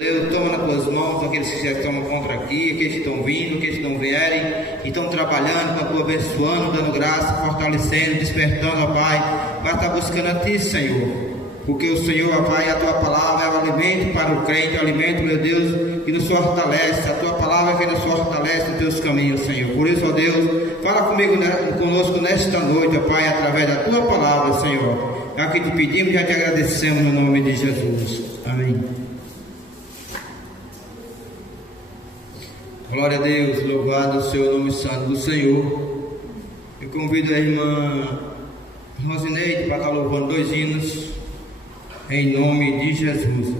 Deus, toma nas tuas mãos aqueles que já estão contra aqui, aqueles que estão vindo, aqueles que não vierem, que estão trabalhando, para tu abençoando, dando graça, fortalecendo, despertando, ó Pai, para estar buscando a Ti, Senhor, porque o Senhor, ó Pai, a Tua palavra é o alimento para o crente, é o alimento, meu Deus, que nos fortalece, a Tua palavra que nos fortalece nos Teus caminhos, Senhor. Por isso, ó Deus, fala comigo, conosco nesta noite, ó Pai, através da Tua palavra, Senhor. É o que te pedimos e já te agradecemos no nome de Jesus. Amém. Glória a Deus, louvado seja o nome santo do Senhor. Eu convido a irmã Rosineide para estar louvando 2 hinos em nome de Jesus.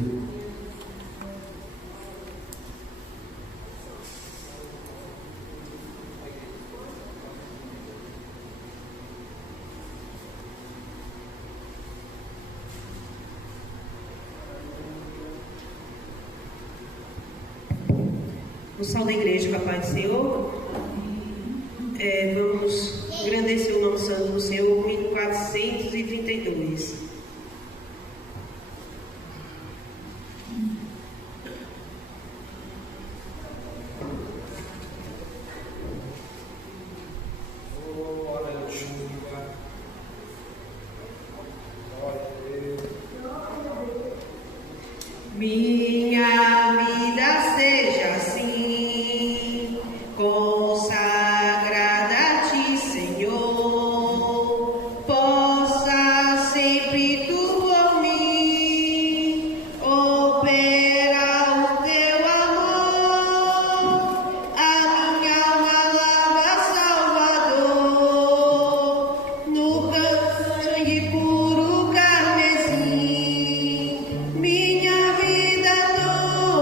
O salve da igreja, com a paz do Senhor. Vamos engrandecer o nome santo do Senhor, hino 432. Minha vida seja assim, consagrada a Ti, Senhor, possa sempre Tu por mim operar o Teu amor, a minha alma lava Salvador, no sangue puro carmesim, minha vida toda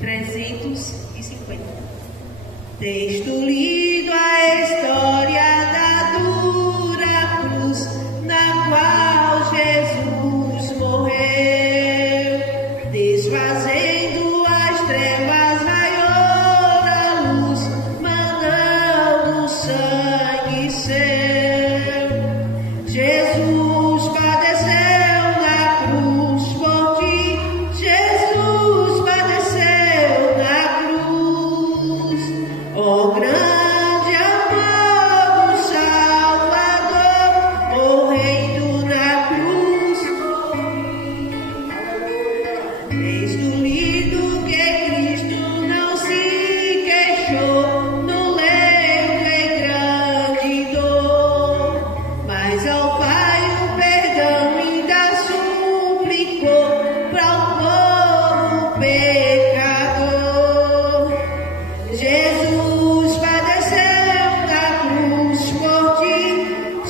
350. Texto lido, a história da dura cruz na qual Jesus morreu, desfazendo as trevas, raiou a luz, mandando sangue seu. Jesus padeceu na cruz por ti, Jesus padeceu na cruz, ó grande amor do Salvador, morrendo na cruz por mim. Texto lido que Cristo não se queixou no leito em grande dor, mas ao Pai o perdão ainda suplicou para o povo pecador. Jesus padeceu na cruz por ti,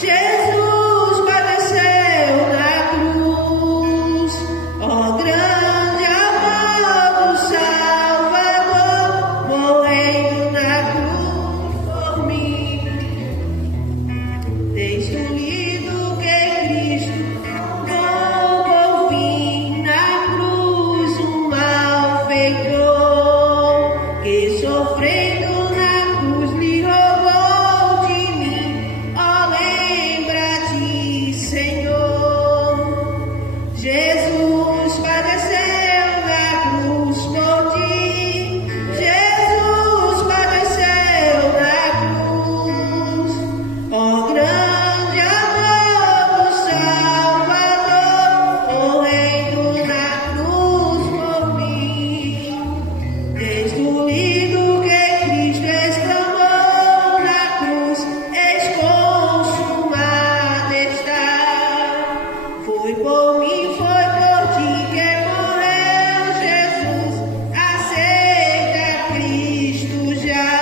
Jesus padeceu na cruz, ó grande amor do Salvador, morrendo na cruz por mim. Texto lido que Cristo com fim na cruz um malfeitor, que sofrendo na cruz lhe roubou de mim, ó lembra-te, Senhor. Jesus padeceu na cruz por ti, Jesus padeceu na cruz, ó grande amor do Salvador, morrendo na cruz por mim. Texto lido que Cristo exclamou na cruz, eis consumado está. Foi por mim, foi por ti que morreu Jesus, aceita Cristo já.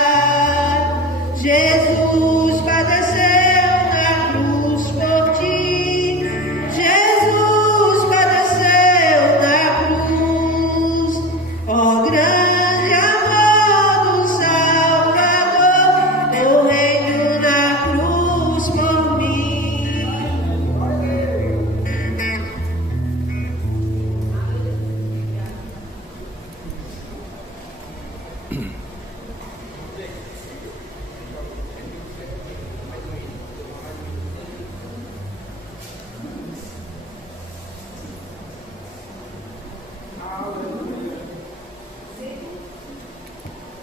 Jesus padeceu na cruz por ti, Jesus padeceu na cruz, ó grande amor do Salvador, morrendo na cruz por mim.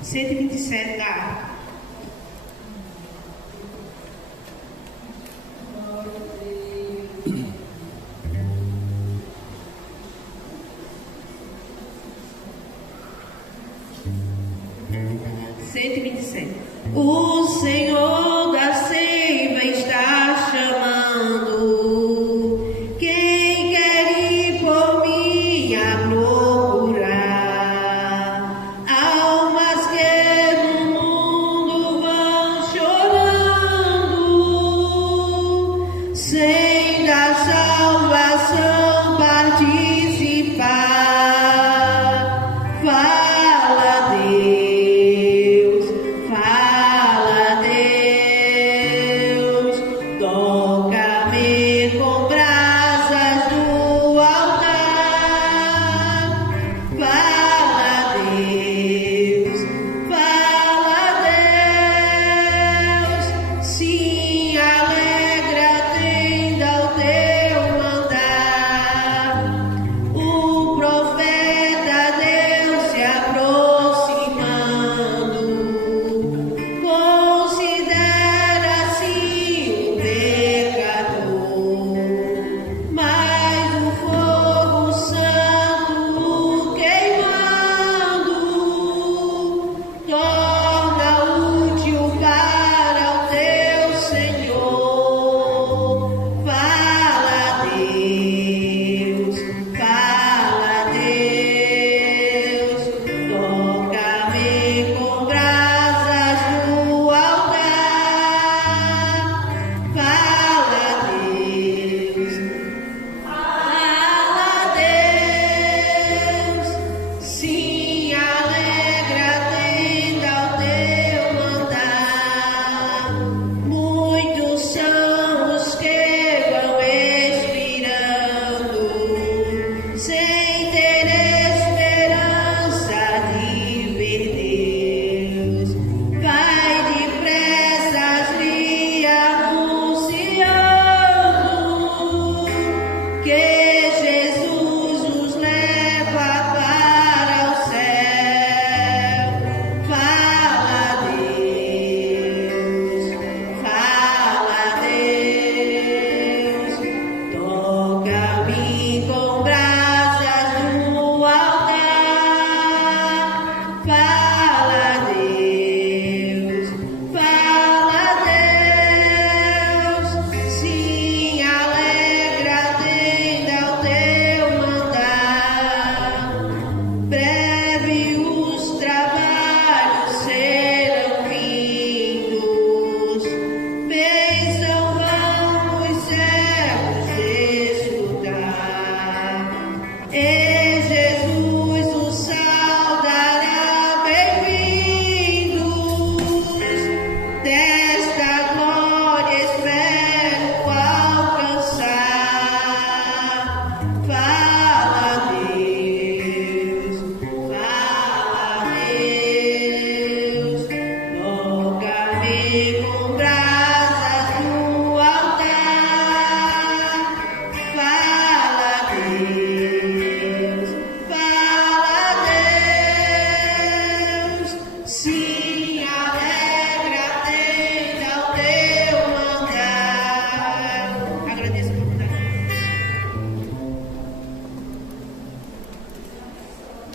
Cento e 127 da arte. O Senhor da seiva está chamando quem quer ir por mim a procurar. Almas que no mundo vão chorando, sem da salvação participar. Fala, Deus, fala, Deus, toca-me com brasas do altar. Fala, Deus, sim, alegra a tenda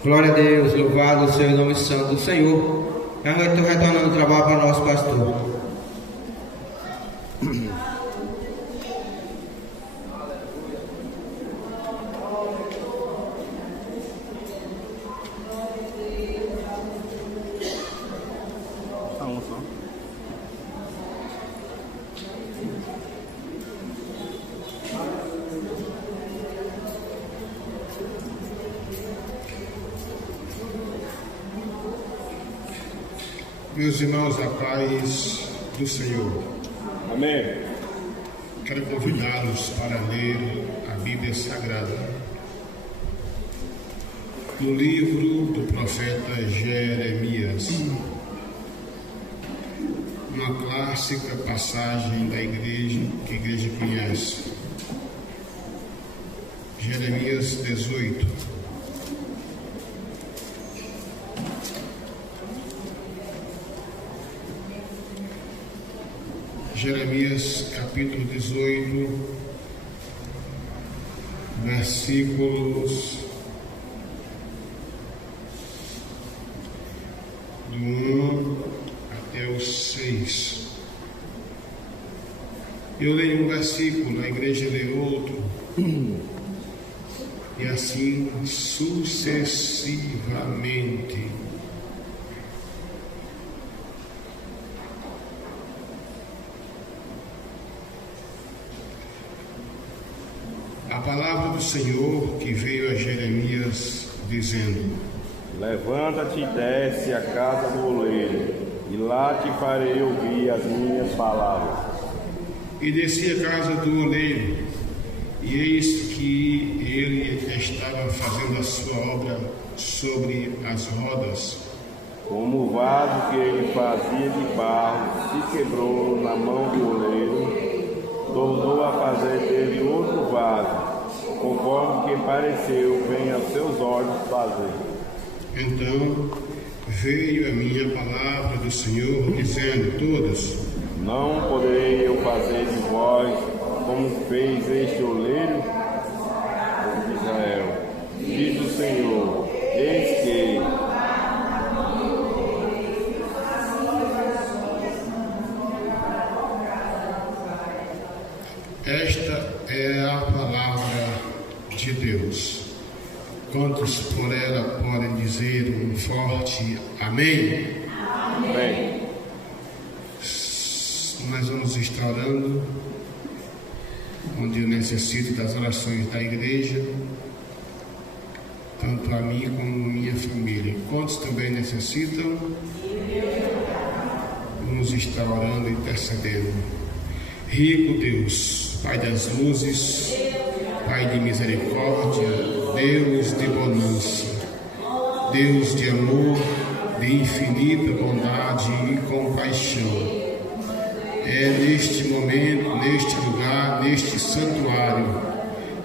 Glória a Deus, louvado seja o nome santo do Senhor. Eu estou retornando o trabalho para o nosso pastor. Meus irmãos, a paz do Senhor. Amém. Quero convidá-los para ler a Bíblia Sagrada no livro do profeta Jeremias, uma clássica passagem da igreja que a igreja conhece. Jeremias 18. Jeremias capítulo 18, versículos do 1 até o 6. Eu leio um versículo, a igreja lê outro, e assim sucessivamente. A palavra do Senhor que veio a Jeremias dizendo: Levanta-te e desce à casa do oleiro, e lá te farei ouvir as minhas palavras. E desci à casa do oleiro, e eis que ele estava fazendo a sua obra sobre as rodas. Como o vaso que ele fazia de barro se quebrou na mão do oleiro, tornou a fazer dele outro vaso, conforme que pareceu bem aos seus olhos fazer. Então veio a minha palavra do Senhor, dizendo: todos, não poderei eu fazer de vós como fez este oleiro, povo de Israel, diz o Senhor, eis que esta é a palavra de Deus. Quantos por ela podem dizer um forte amém? Amém. Nós vamos estar orando, onde eu necessito das orações da igreja, tanto a mim como a minha família. Quantos também necessitam? Vamos estar orando e intercedendo. Rico Deus, Pai das luzes, Pai de misericórdia, Deus de bonança, Deus de amor, de infinita bondade e compaixão. É neste momento, neste lugar, neste santuário,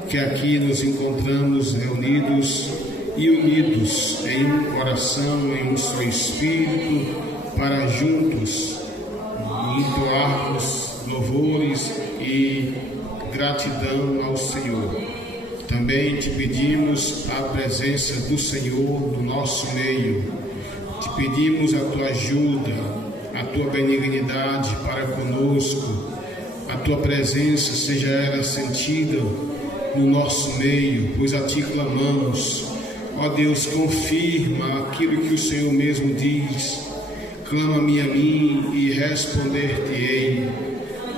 que aqui nos encontramos reunidos e unidos em um coração, em um só espírito, para juntos entoarmos louvores e gratidão ao Senhor. Também te pedimos a presença do Senhor no nosso meio. Te pedimos a tua ajuda, a tua benignidade para conosco. A tua presença seja ela sentida no nosso meio, pois a ti clamamos. Ó Deus, confirma aquilo que o Senhor mesmo diz. Clama-me a mim e responder-te-ei.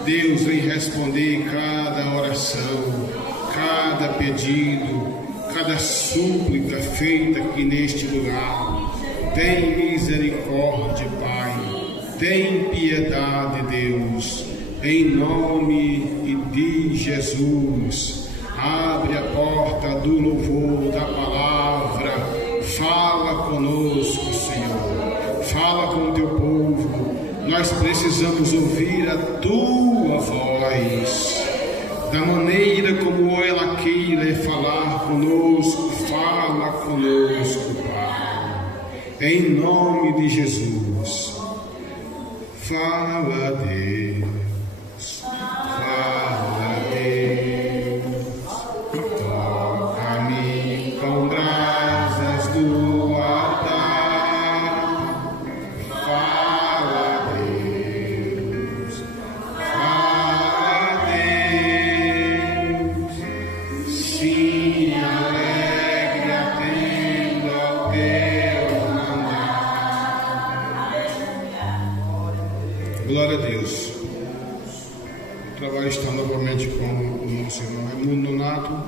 Deus, vem responder cada oração, cada pedido, cada súplica feita aqui neste lugar. Tem misericórdia, Pai. Tem piedade, Deus. Em nome de Jesus. Abre a porta do louvor, da palavra. Fala conosco, Senhor. Fala com o teu povo. Nós precisamos ouvir a tua voz. Da maneira como ela queira falar conosco, fala conosco, Pai. Em nome de Jesus. Fala, Deus. Fala, Deus. Toca-me com brasas do hoje com o nosso irmão Raimundo Nonato,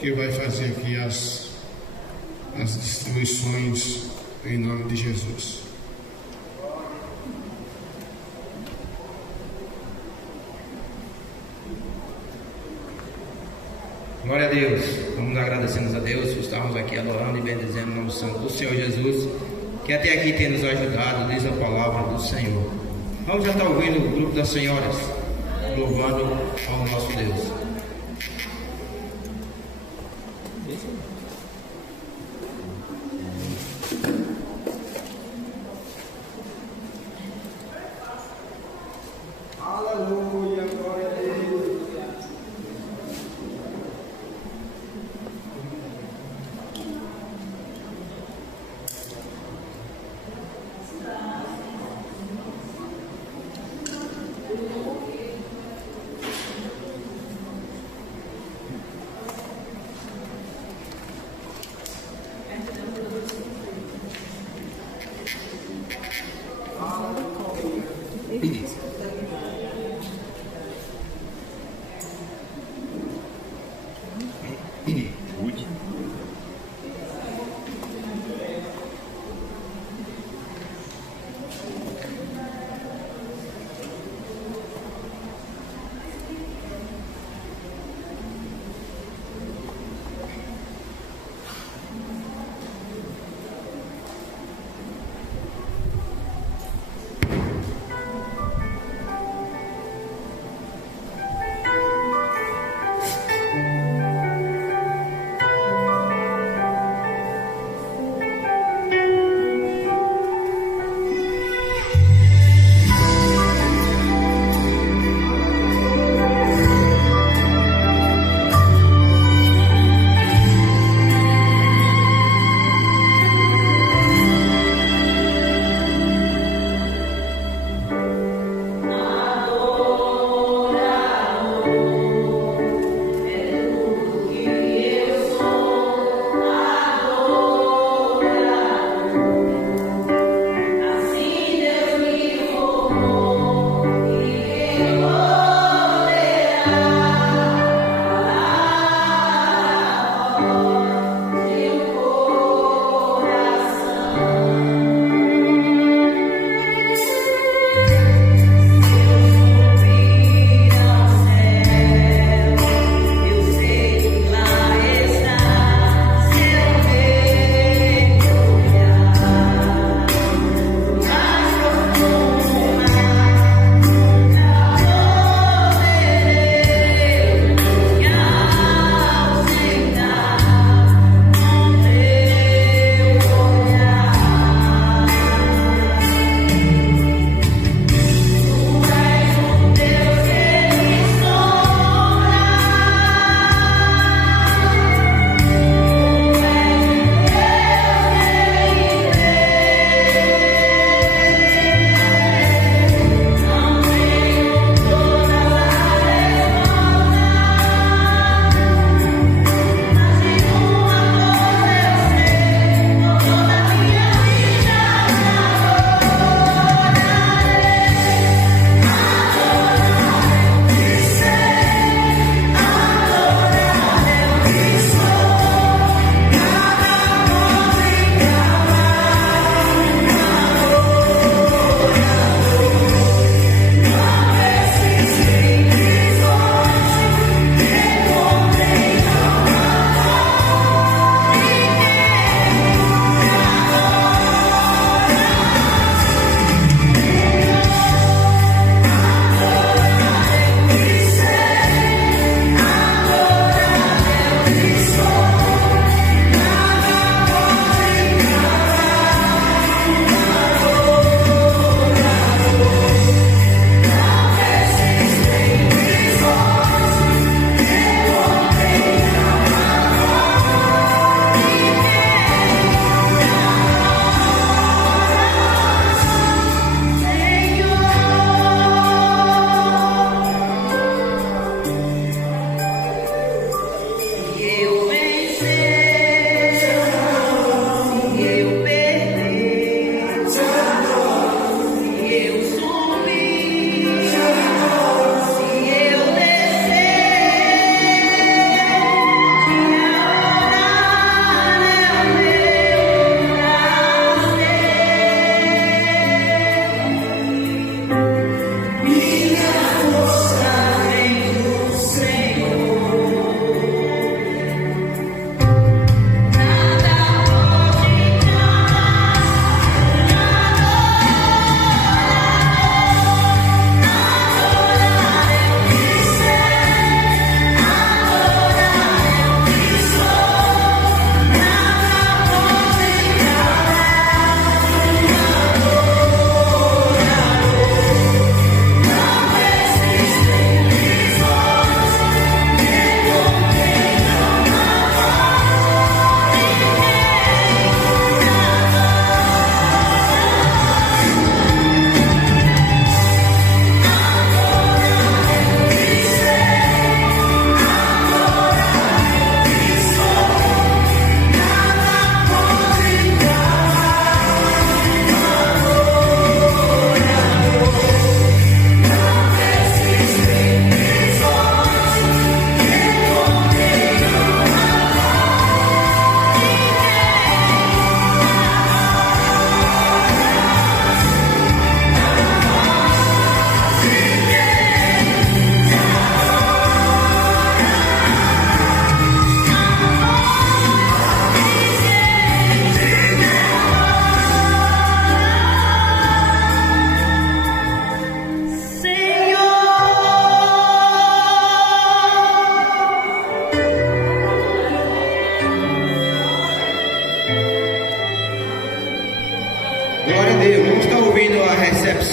que vai fazer aqui as distribuições em nome de Jesus. Glória a Deus. Vamos agradecendo a Deus por estarmos aqui adorando e bendizendo o nome santo do Senhor Jesus, que até aqui tem nos ajudado, diz a palavra do Senhor. Vamos já estar ouvindo o grupo das senhoras louvando ao nosso Deus. Aleluia, glória a Deus.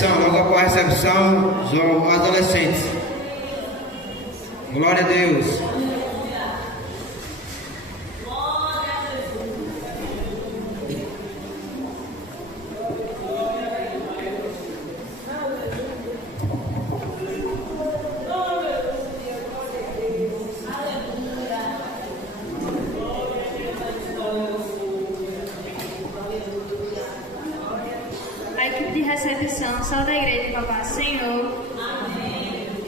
recepção, logo após a recepção, os adolescentes. Glória a Deus. A equipe de recepção, Sal da Igreja de Papai Senhor,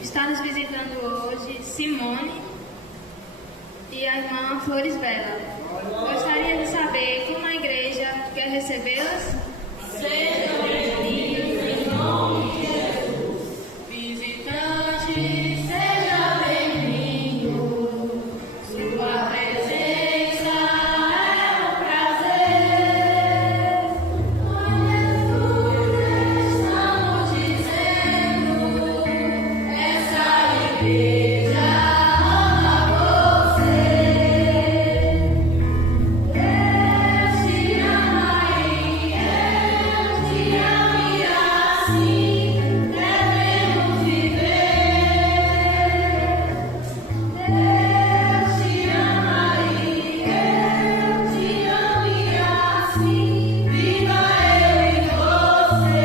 está nos visitando hoje Simone e a irmã Flores Bela. Gostaria de saber como a igreja quer recebê-las? Sejam bem-vindos em nome de Jesus. Visitante, seja bem-vindo. Sua presença é um prazer. Estamos dizendo, essa igreja ama você. Deus te ama e eu te amo e assim devemos viver. Deus te ama e eu te amo e assim viva eu e você.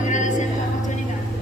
Agradecendo a oportunidade.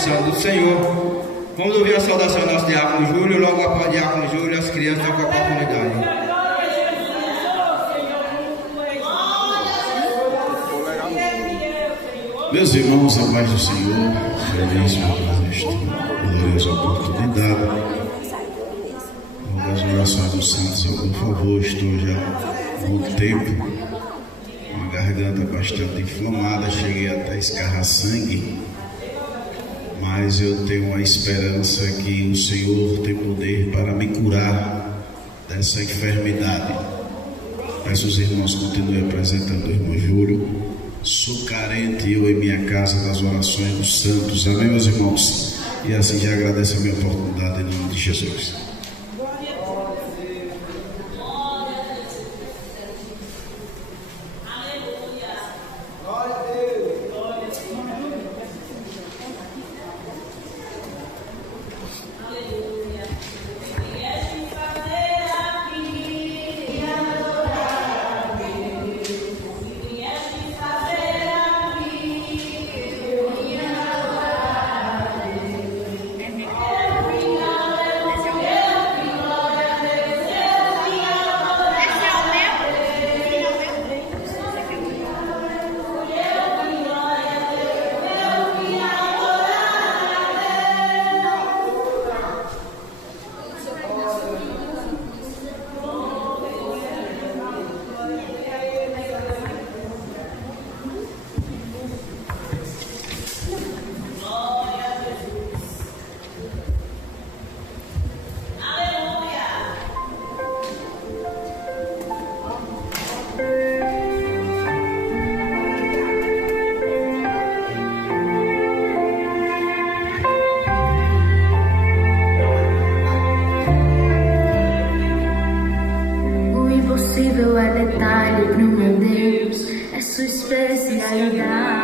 Santo do Senhor. Vamos ouvir a saudação do nosso diácono Júlio, logo após o diácono Júlio, as crianças estão com a oportunidade. Meus irmãos, a paz do Senhor, feliz por esta gloriosa oportunidade. Uma das orações dos santos, por favor, estou já há muito tempo, com a garganta bastante inflamada, cheguei até a escarrar sangue, mas eu tenho a esperança que o Senhor tem poder para me curar dessa enfermidade. Peço os irmãos continuem apresentando o irmão Júlio. Sou carente, eu e minha casa, das orações dos santos. Amém, meus irmãos? E assim já agradeço a minha oportunidade em nome de Jesus. Ah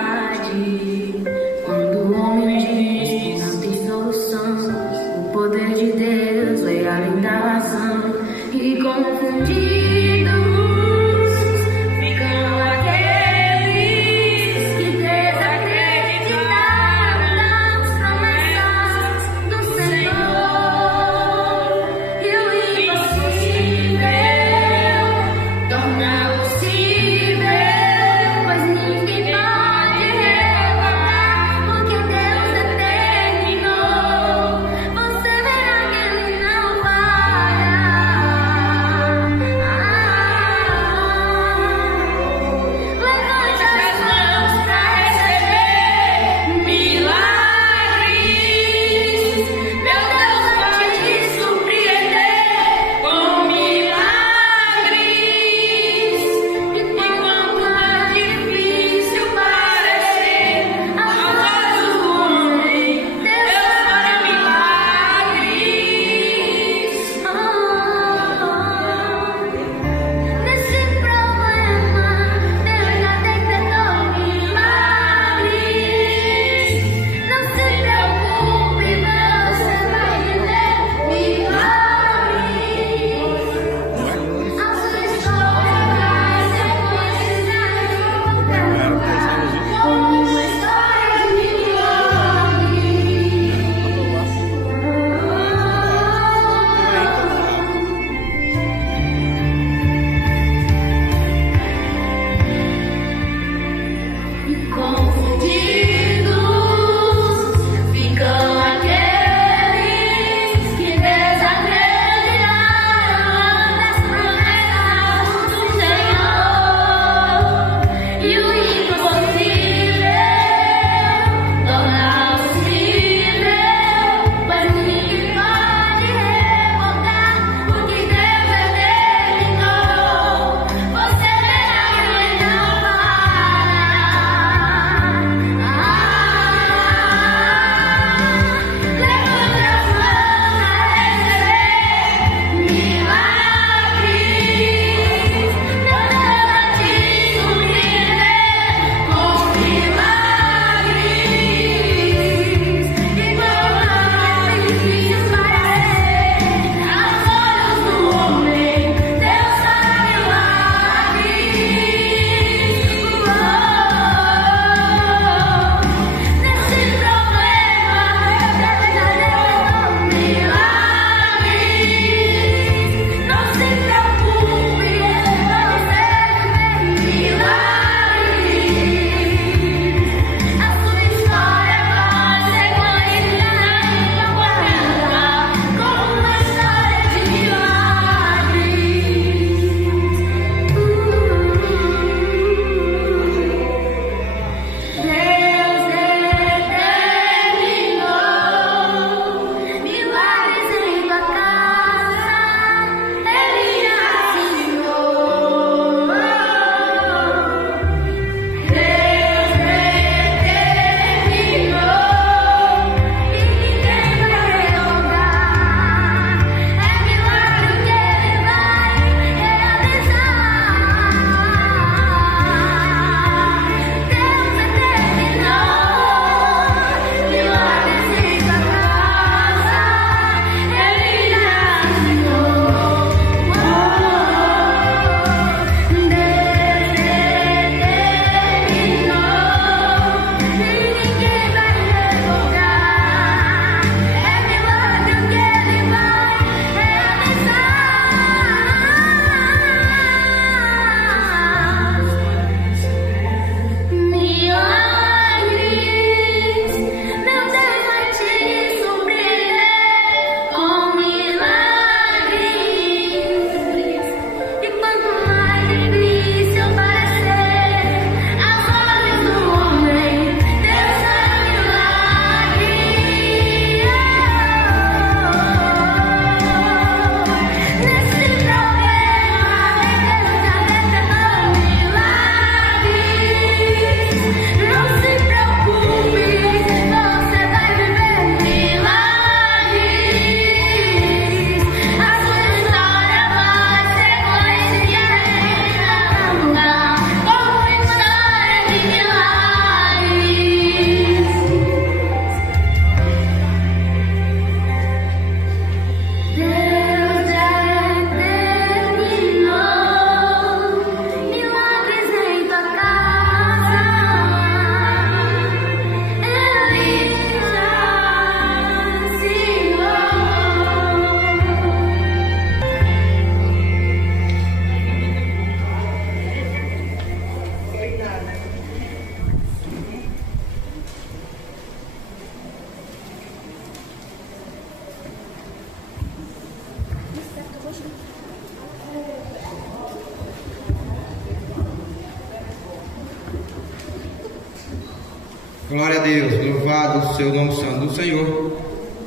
Glória a Deus, louvado seja o nome santo do Senhor.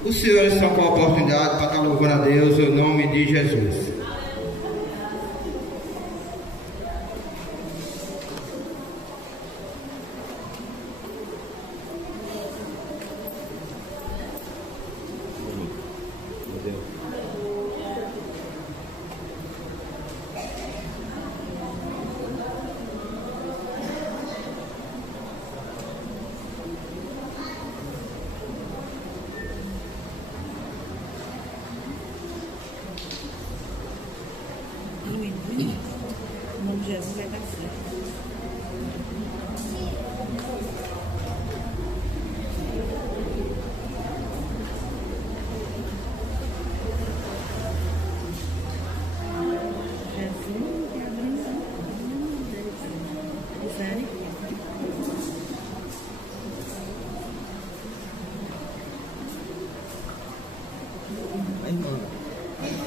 Os senhores estão com a oportunidade para estar louvando a Deus em nome de Jesus. Em nome de Jesus vai dar certo.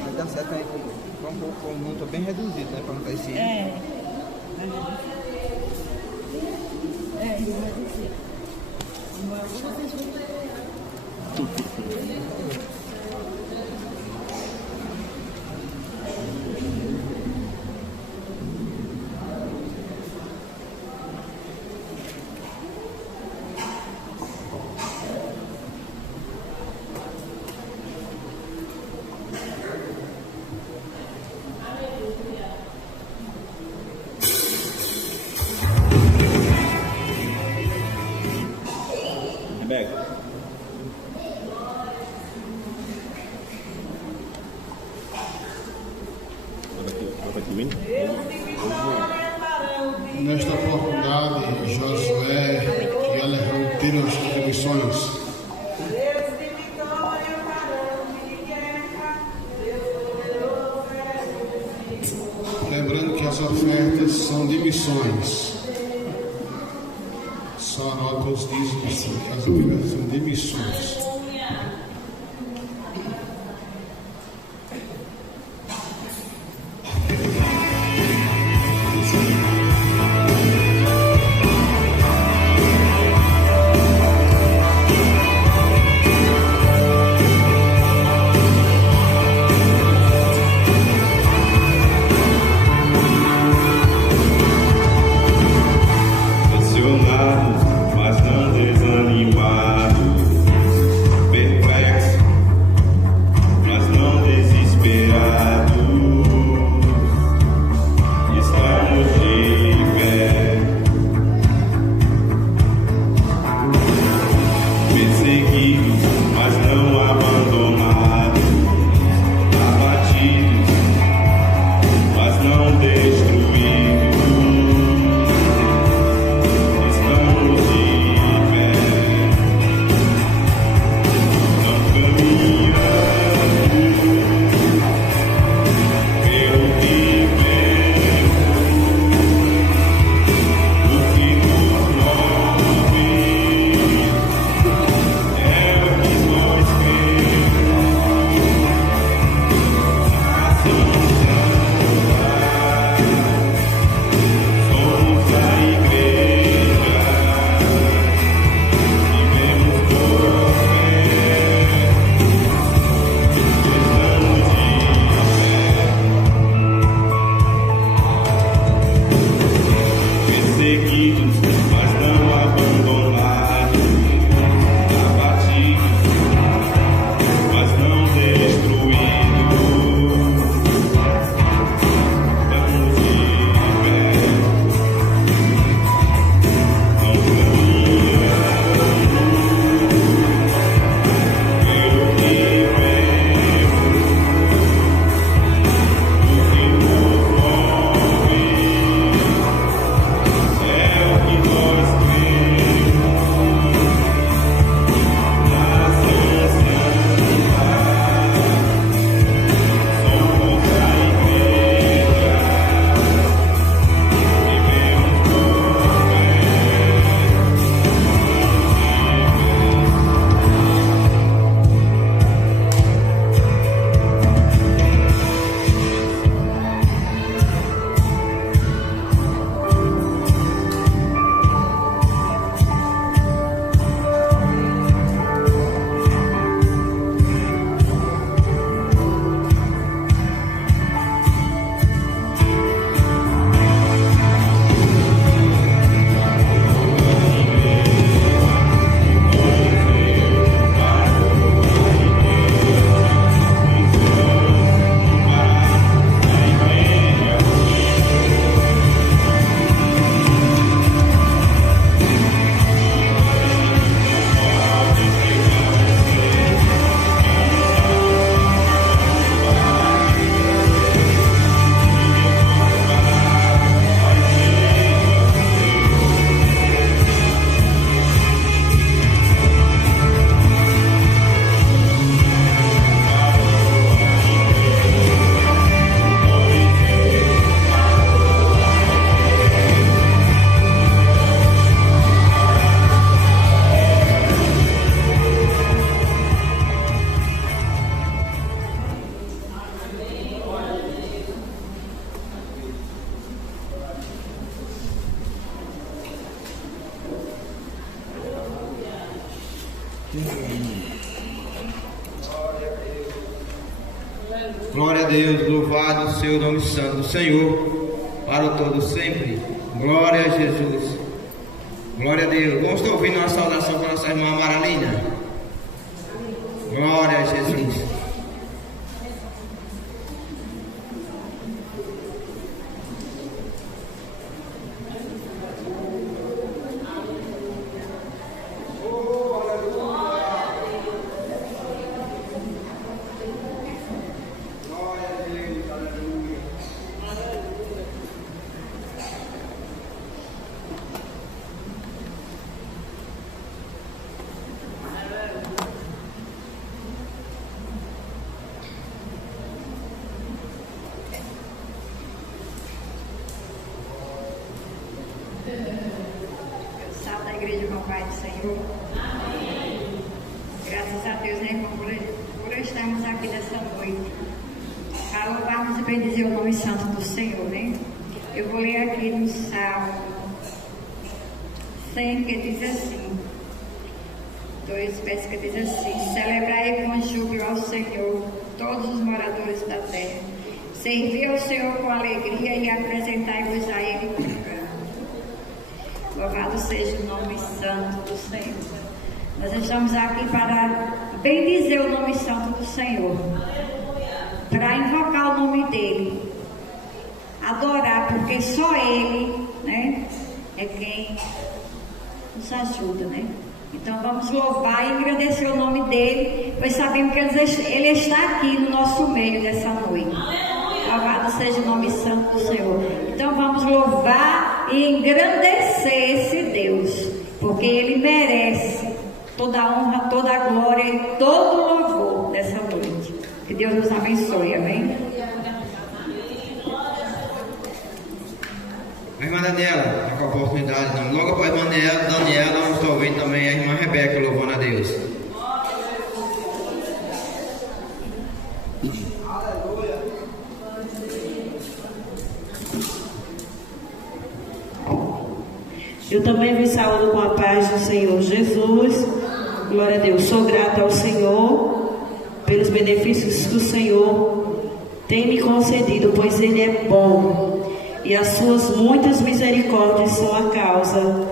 Vai dar certo aí. Vamos pôr um monte bem reduzido, né? Para não estar esse. Ele vai descer. Rebeca. Nesta oportunidade, Josué e Alejandro tiram as contribuições. Lembrando que as ofertas são de missões. Só anota os dízimos, as ofertas são de missões. Mas não desanimados, Glória a Deus, louvado seja o nome santo do Senhor, para o todo sempre. Glória a Jesus. Glória a Deus. Vamos estar ouvindo uma saudação para nossa irmã Maralina. Glória a Jesus. Salve da igreja com o Pai do Senhor. Amém. Graças a Deus, né, irmão, por estarmos aqui nessa noite, para louvarmos e bendizer o nome santo do Senhor, né? Eu vou ler aqui no Salmo 100, que diz assim, 2 versos que diz assim: celebrai com júbilo ao Senhor todos os moradores da terra, servi ao Senhor com alegria e apresentai-vos a Ele com canto. Louvado seja o nome santo do Senhor. Nós estamos aqui para bendizer o nome santo do Senhor, para invocar o nome dEle, adorar, porque só Ele, né, é quem nos ajuda, né? Então vamos louvar e agradecer o nome dEle, pois sabemos que Ele está aqui no nosso meio nessa noite. Louvado seja o nome santo do Senhor. Então vamos louvar e engrandecer esse Deus, porque Ele merece toda a honra, toda a glória e todo o louvor nessa noite. Que Deus nos abençoe, amém? A irmã Daniela, está com a oportunidade, não. Logo após a irmã Daniela, vamos estar ouvindo também a irmã Rebeca louvando a Deus. Eu também vos saúdo com a paz do Senhor Jesus. Glória a Deus. Sou grata ao Senhor pelos benefícios que o Senhor tem me concedido, pois Ele é bom e as suas muitas misericórdias são a causa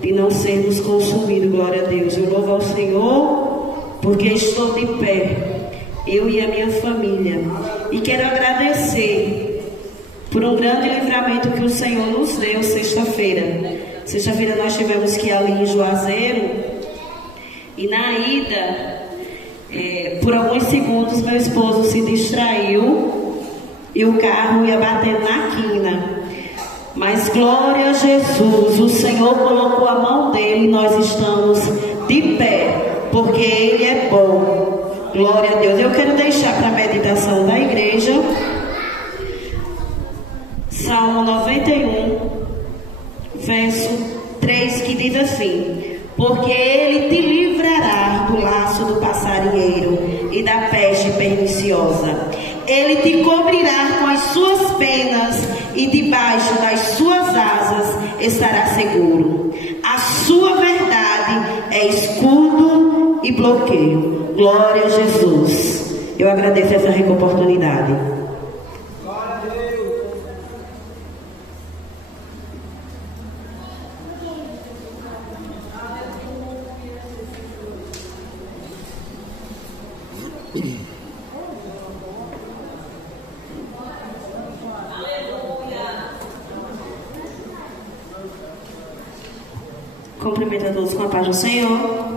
de não sermos consumidos. Glória a Deus. Eu louvo ao Senhor porque estou de pé, eu e a minha família, e quero agradecer por um grande livramento que o Senhor nos deu sexta-feira. Sexta-feira nós tivemos que ir ali em Juazeiro, e na ida, por alguns segundos, meu esposo se distraiu e o carro ia bater na quina. Mas glória a Jesus, o Senhor colocou a mão dele e nós estamos de pé, porque Ele é bom. Glória a Deus. Eu quero deixar para a meditação da igreja Salmo 91, verso 3, que diz assim: porque Ele te livrará do laço do passarinheiro e da peste perniciosa. Ele te cobrirá com as suas penas e debaixo das suas asas estará seguro. A sua verdade é escudo e bloqueio. Glória a Jesus. Eu agradeço essa rica oportunidade. Cumprimento a todos com a paz do Senhor.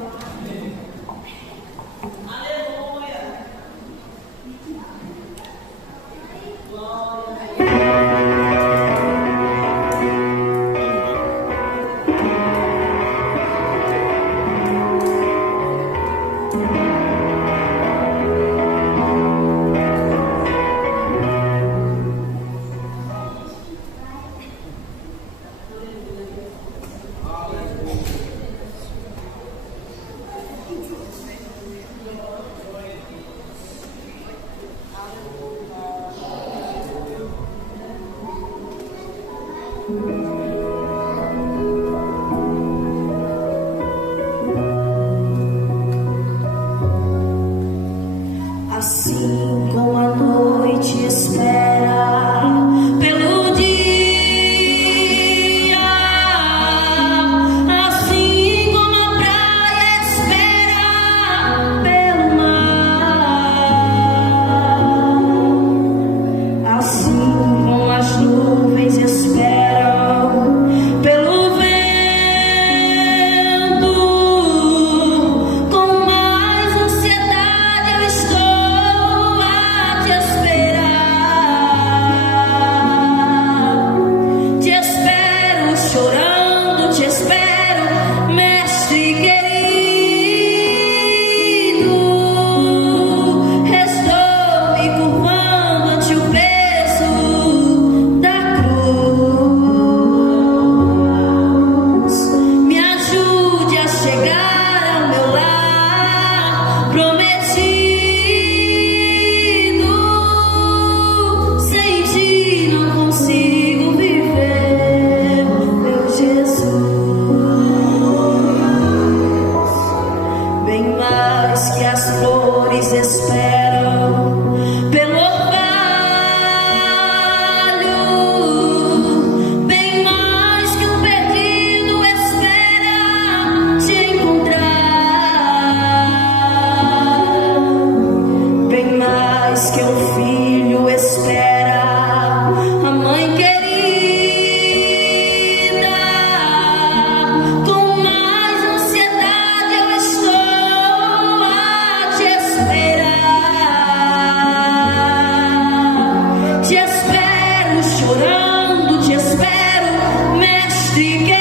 horas que um filho espera a mãe querida, com mais ansiedade eu estou a te esperar. Te espero chorando, te espero, mestre querido.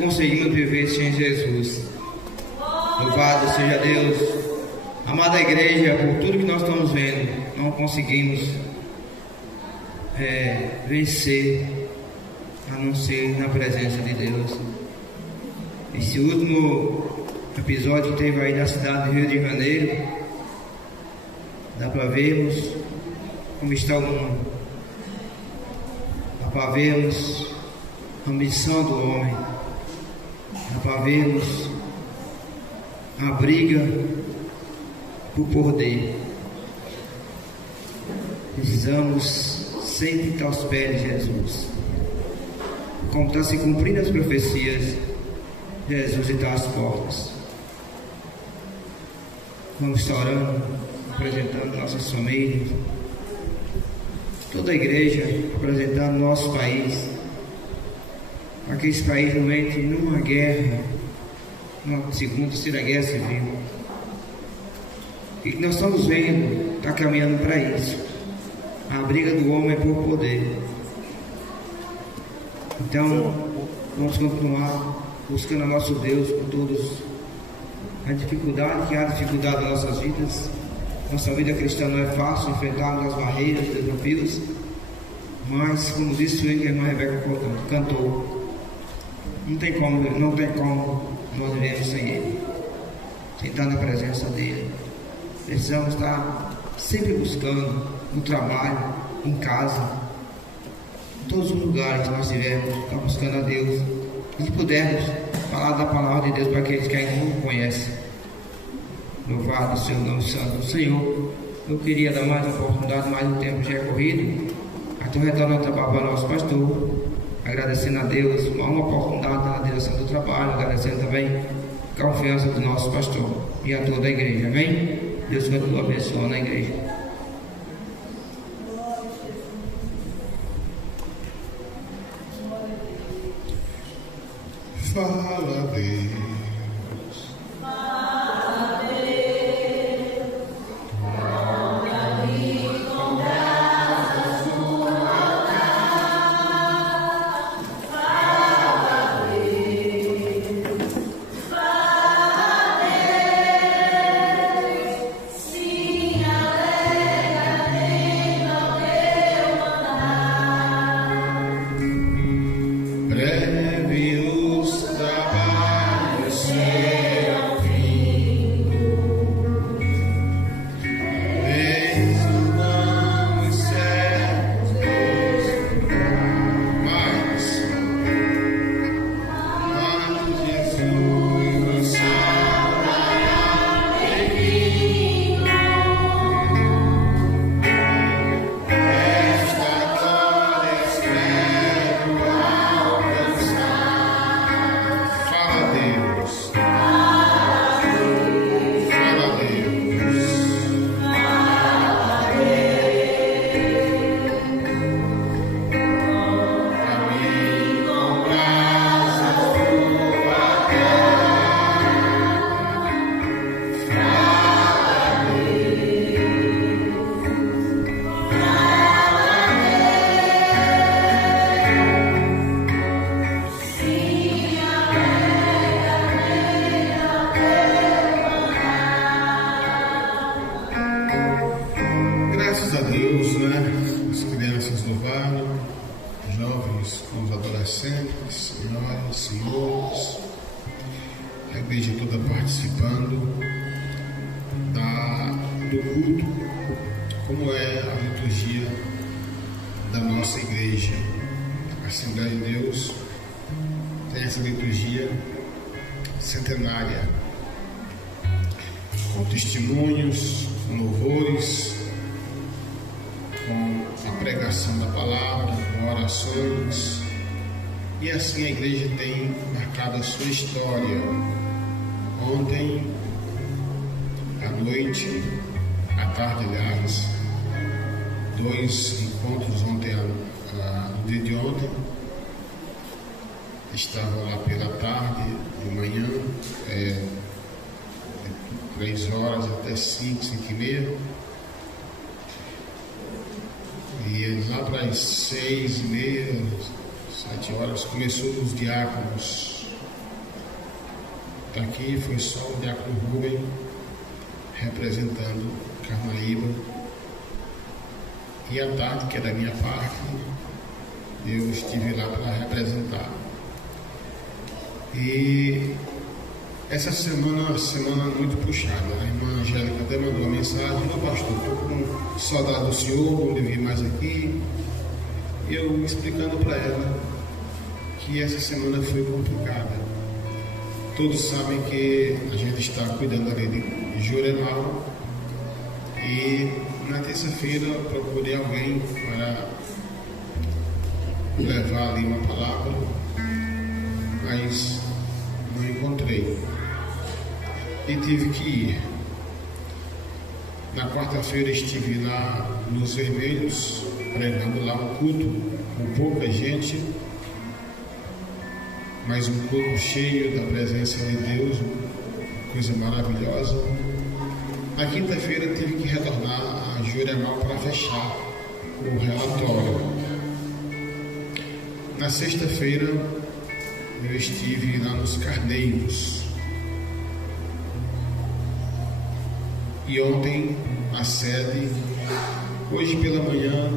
Conseguimos viver sem Jesus. Louvado seja Deus. Amada igreja, por tudo que nós estamos vendo, não conseguimos vencer a não ser na presença de Deus. Esse último episódio que teve aí na cidade do Rio de Janeiro, dá para vermos como está o mundo, dá para vermos a ambição do homem, dá para vermos a briga por poder. Precisamos sempre estar aos pés de Jesus. Como está se cumprindo as profecias, Jesus está às portas. Vamos estar orando, apresentando nossas famílias, toda a igreja, apresentando nosso país, para que esse país não entre numa guerra, uma segunda, terceira guerra civil. E que nós estamos vendo, está caminhando para isso. A briga do homem é por poder. Então, vamos continuar buscando a nosso Deus com todos a dificuldade, que há dificuldade nas nossas vidas. Nossa vida cristã não é fácil, enfrentarmos as barreiras, os desafios, mas, como disse o a irmã Rebeca cantou, não tem como nós vivemos sem Ele, sem estar na presença dEle. Precisamos estar sempre buscando, no trabalho, em casa, em todos os lugares que nós estivermos, estar buscando a Deus, e pudermos falar da palavra de Deus para aqueles que ainda não conhecem. Louvado seja o nome santo do Senhor. Eu queria dar mais uma oportunidade, mais um tempo já é corrido. Estou retornando ao trabalho para o nosso pastor, agradecendo a Deus uma oportunidade na direção do trabalho, agradecendo também a confiança do nosso pastor e a toda a igreja. Amém? Deus continua abençoando a igreja. Fala, Deus. Breve os trabalhos serão fim. igreja toda participando do culto, como é a liturgia da nossa igreja. A Assembleia de Deus tem essa liturgia centenária, com testemunhos, com louvores, com a pregação da palavra, com orações, e assim a igreja tem marcado a sua história. Ontem à noite, à tarde, aliás, 2 encontros ontem, no dia de ontem, estava lá pela tarde, de manhã, 3 horas até 5, 5h30. E lá para as 6h30, 7 horas, começou os diáconos. Aqui foi só o diácono Rubem representando Carnaíba. E à tarde, que é da minha parte, eu estive lá para representar. E essa semana é uma semana muito puxada. A irmã Angélica até mandou uma mensagem: meu pastor, estou com saudade do senhor, não devia mais aqui. E eu explicando para ela que essa semana foi complicada. Todos sabem que a gente está cuidando ali de Jurenal, e na terça-feira procurei alguém para levar ali uma palavra, mas não encontrei e tive que ir. Na quarta-feira estive lá nos Vermelhos, pregando lá um culto com pouca gente, mas um culto cheio da presença de Deus, coisa maravilhosa. Na quinta-feira tive que retornar a Juremal para fechar o relatório. Na sexta-feira eu estive lá nos Carneiros. E ontem a sede, hoje pela manhã,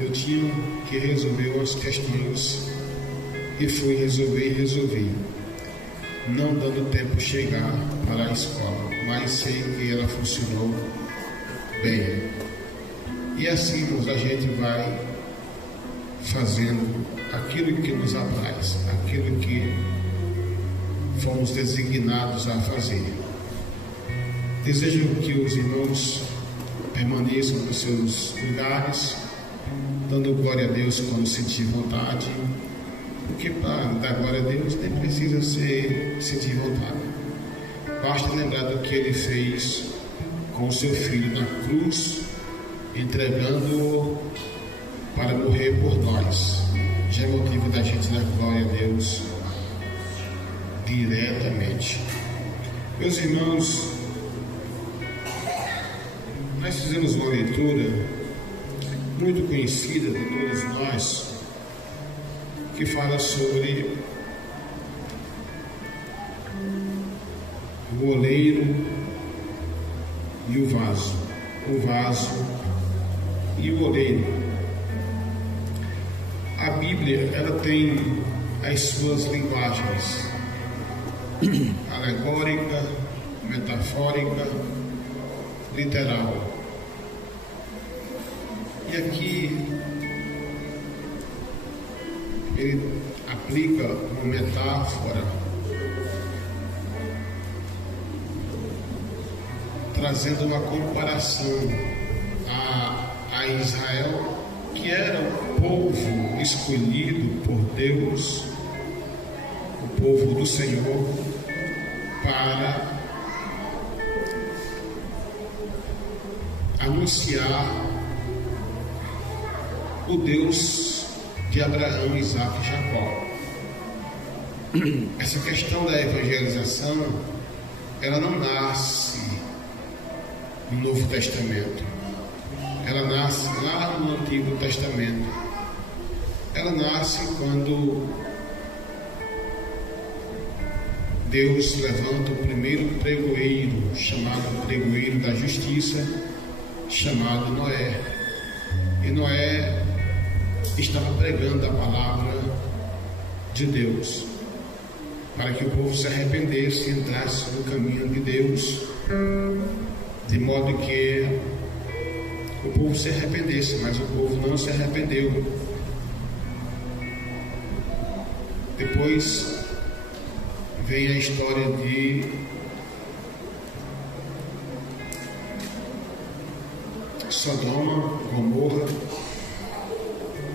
eu tinha que resolver umas questões e fui resolver e resolvi, não dando tempo de chegar para a escola, mas sei que ela funcionou bem. E assim, irmãos, a gente vai fazendo aquilo que nos apraz, aquilo que fomos designados a fazer. Desejo que os irmãos permaneçam nos seus lugares, dando glória a Deus quando sentir vontade, porque para dar glória a Deus nem precisa sentir vontade. Basta lembrar do que Ele fez com o seu Filho na cruz, entregando-o para morrer por nós. Já é motivo da gente dar glória a Deus diretamente. Meus irmãos, nós fizemos uma leitura muito conhecida de todos nós, que fala sobre o oleiro e o vaso e o oleiro. A Bíblia, ela tem as suas linguagens alegórica, metafórica, literal. E aqui ele aplica uma metáfora, trazendo uma comparação a Israel, que era o povo escolhido por Deus, o povo do Senhor, para anunciar o Deus de Abraão, Isaac e Jacó. Essa questão da evangelização, ela não nasce no Novo Testamento, ela nasce lá no Antigo Testamento. Ela nasce quando Deus levanta o primeiro pregoeiro, chamado pregoeiro da justiça, chamado Noé. E Noé estava pregando a palavra de Deus. para que o povo se arrependesse e entrasse no caminho de Deus, de modo que o povo se arrependesse, mas o povo não se arrependeu. Depois vem a história de Sodoma, Gomorra,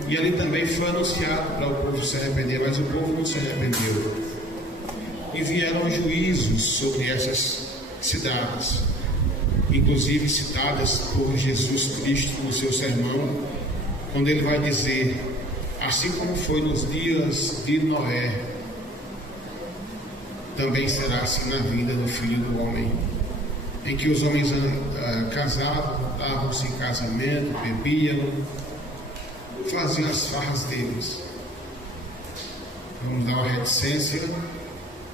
e ali também foi anunciado para o povo se arrepender, mas o povo não se arrependeu. E vieram juízos sobre essas cidades, inclusive citadas por Jesus Cristo no seu sermão, quando ele vai dizer: assim como foi nos dias de Noé, também será assim na vida do Filho do Homem, em que os homens casados, davam-se em casamento, bebiam, faziam as farras deles. Vamos dar uma reticência,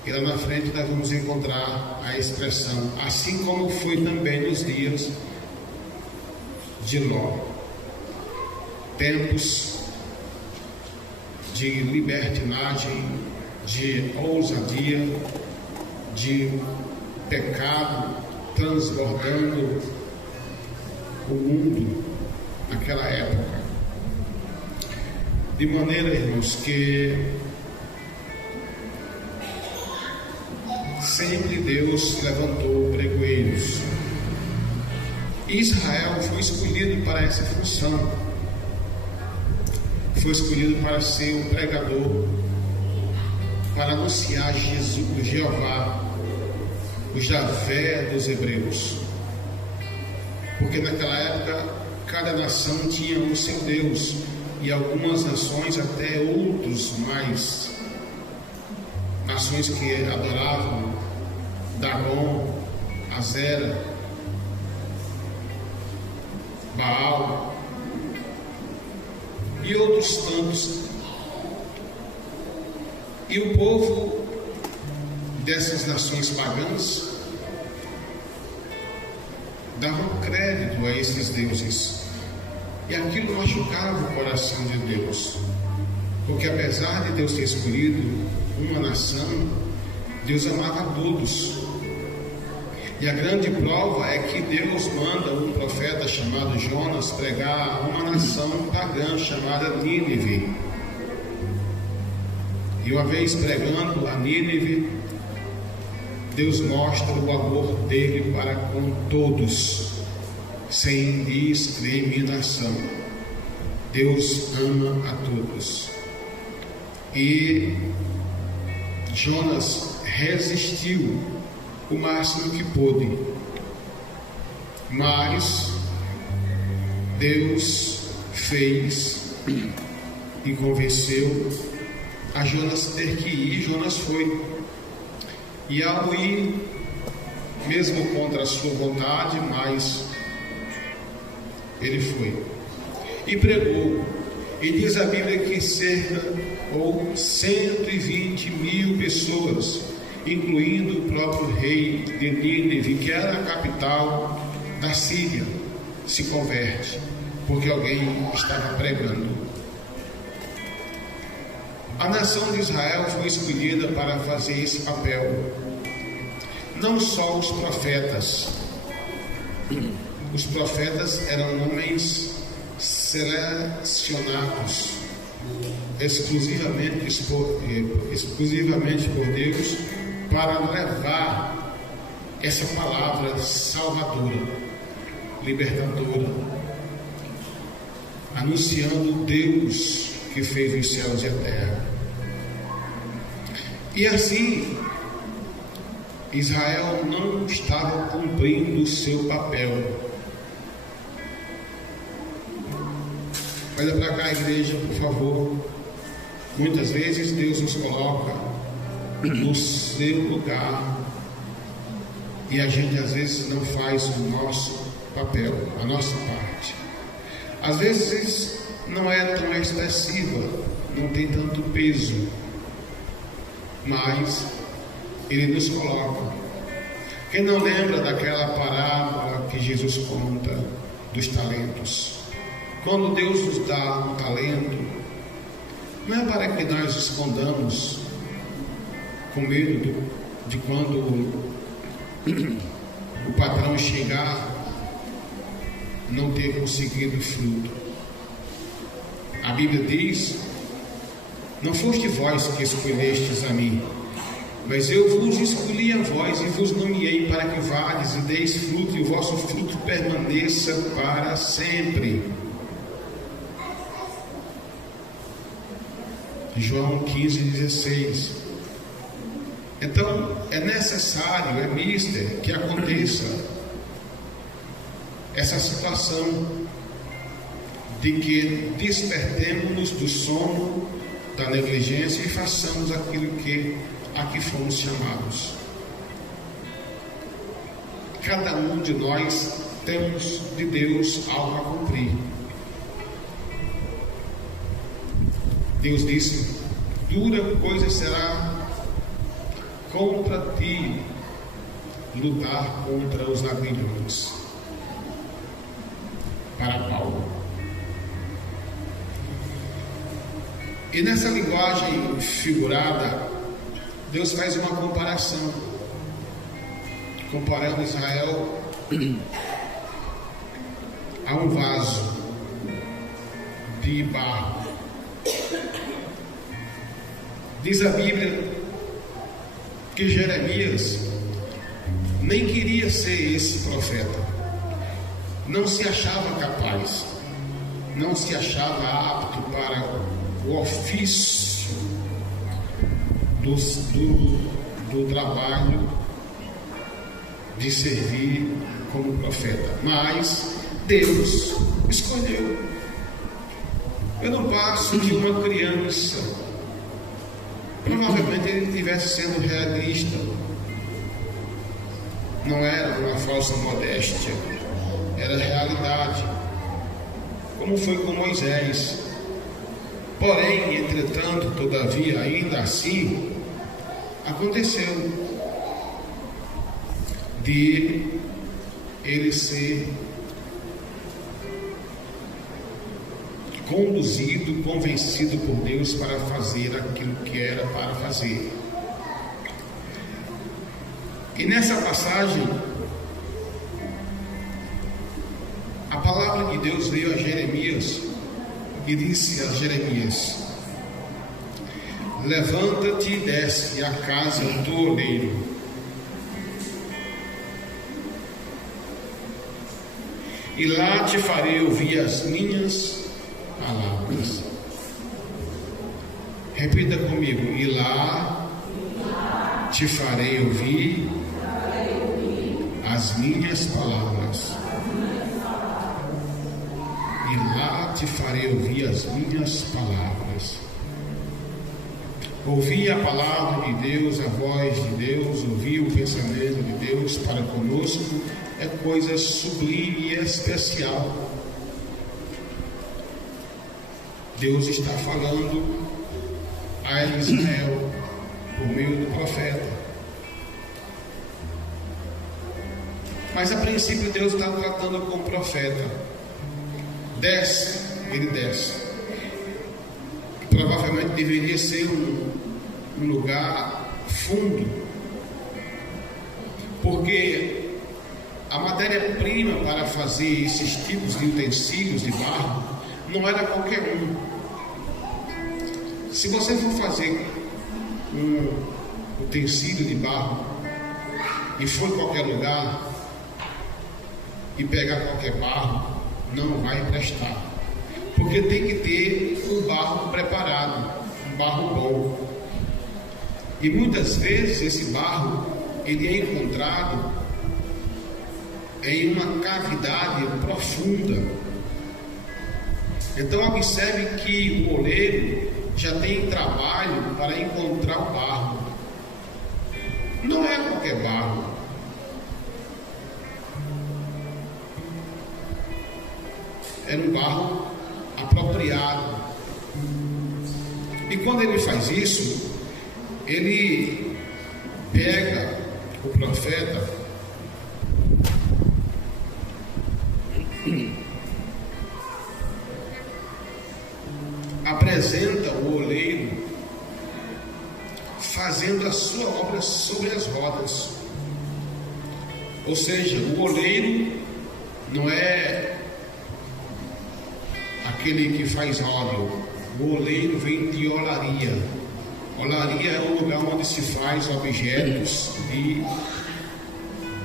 e lá na frente nós vamos encontrar a expressão: assim como foi também nos dias de Ló. Tempos de libertinagem, de ousadia, de pecado transbordando o mundo naquela época. De maneira, irmãos, que sempre Deus levantou pregoeiros. Israel foi escolhido para essa função. Foi escolhido para ser um pregador, para anunciar Jesus, Jeová, o Javé dos hebreus. Porque naquela época cada nação tinha o seu Deus, e algumas nações até outros mais, nações que adoravam Dagon, Azera, Baal e outros tantos. E o povo dessas nações pagãs davam crédito a esses deuses, e aquilo machucava o coração de Deus, porque apesar de Deus ter escolhido uma nação, Deus amava a todos. E a grande prova é que Deus manda um profeta chamado Jonas pregar a uma nação pagã chamada Nínive. E uma vez pregando a Nínive, Deus mostra o amor dele para com todos, sem discriminação. Deus ama a todos. E Jonas resistiu o máximo que pôde, mas Deus fez e convenceu a Jonas ter que ir. Jonas foi, e ao ir, mesmo contra a sua vontade, mas ele foi e pregou. E diz a Bíblia que cerca ou 120.000 pessoas, incluindo o próprio rei de Nínive, que era a capital da Síria, se converte, porque alguém estava pregando. A nação de Israel foi escolhida para fazer esse papel. Não só os profetas. Os profetas eram homens selecionados exclusivamente por Deus para levar essa palavra salvadora, libertadora, anunciando Deus que fez os céus e a terra. E assim, Israel não estava cumprindo o seu papel. Olha para cá, igreja, por favor. Muitas vezes Deus nos coloca no seu lugar e a gente às vezes não faz o nosso papel, a nossa parte. Às vezes não é tão expressiva, não tem tanto peso, mas Ele nos coloca. Quem não lembra daquela parábola que Jesus conta dos talentos? Quando Deus nos dá um talento, não é para que nós escondamos com medo de quando o patrão chegar, não ter conseguido fruto. A Bíblia diz: não foste vós que escolhestes a mim, mas eu vos escolhi a vós e vos nomeei para que vades e deis fruto, e o vosso fruto permaneça para sempre. João 15:16. Então, é necessário, é mister, que aconteça essa situação de que despertemos do sono da negligência e façamos aquilo que aqui fomos chamados. Cada um de nós temos de Deus algo a cumprir. Deus disse: dura coisa será contra ti lutar contra os ladrões. Para Paulo. E nessa linguagem figurada, Deus faz uma comparação, comparando Israel a um vaso de barro. Diz a Bíblia que Jeremias nem queria ser esse profeta, não se achava capaz, não se achava apto para o ofício do trabalho de servir como profeta, mas Deus escolheu. Eu não passo de uma criança. Provavelmente ele estivesse sendo realista, não era uma falsa modéstia, era realidade, como foi com Moisés. Porém, entretanto, todavia, ainda assim, aconteceu de ele ser conduzido, convencido por Deus para fazer aquilo que era para fazer. E nessa passagem, a palavra de Deus veio a Jeremias e disse a Jeremias: levanta-te e desce à casa do oleiro, e lá te farei ouvir as minhas palavras. Repita comigo: e lá te farei ouvir as minhas palavras. E lá te farei ouvir as minhas palavras. Ouvir a palavra de Deus, a voz de Deus, ouvir o pensamento de Deus para conosco é coisa sublime e especial. Deus está falando a Israel por meio do profeta. Mas a princípio Deus está tratando com o profeta. Desce, ele desce. Provavelmente deveria ser um lugar fundo, porque a matéria-prima para fazer esses tipos de utensílios de barro não era qualquer um. Se você for fazer um utensílio de barro e for em qualquer lugar e pegar qualquer barro, não vai prestar, porque tem que ter um barro preparado, um barro bom. E muitas vezes esse barro ele é encontrado em uma cavidade profunda. Então observe que o oleiro já tem trabalho para encontrar o barro. Não é qualquer barro. É um barro apropriado. E quando ele faz isso, ele pega o profeta apresenta o oleiro fazendo a sua sobre as rodas. Ou seja, o oleiro não é aquele que faz óleo. O oleiro vem de olaria. Olaria é o lugar onde se faz objetos de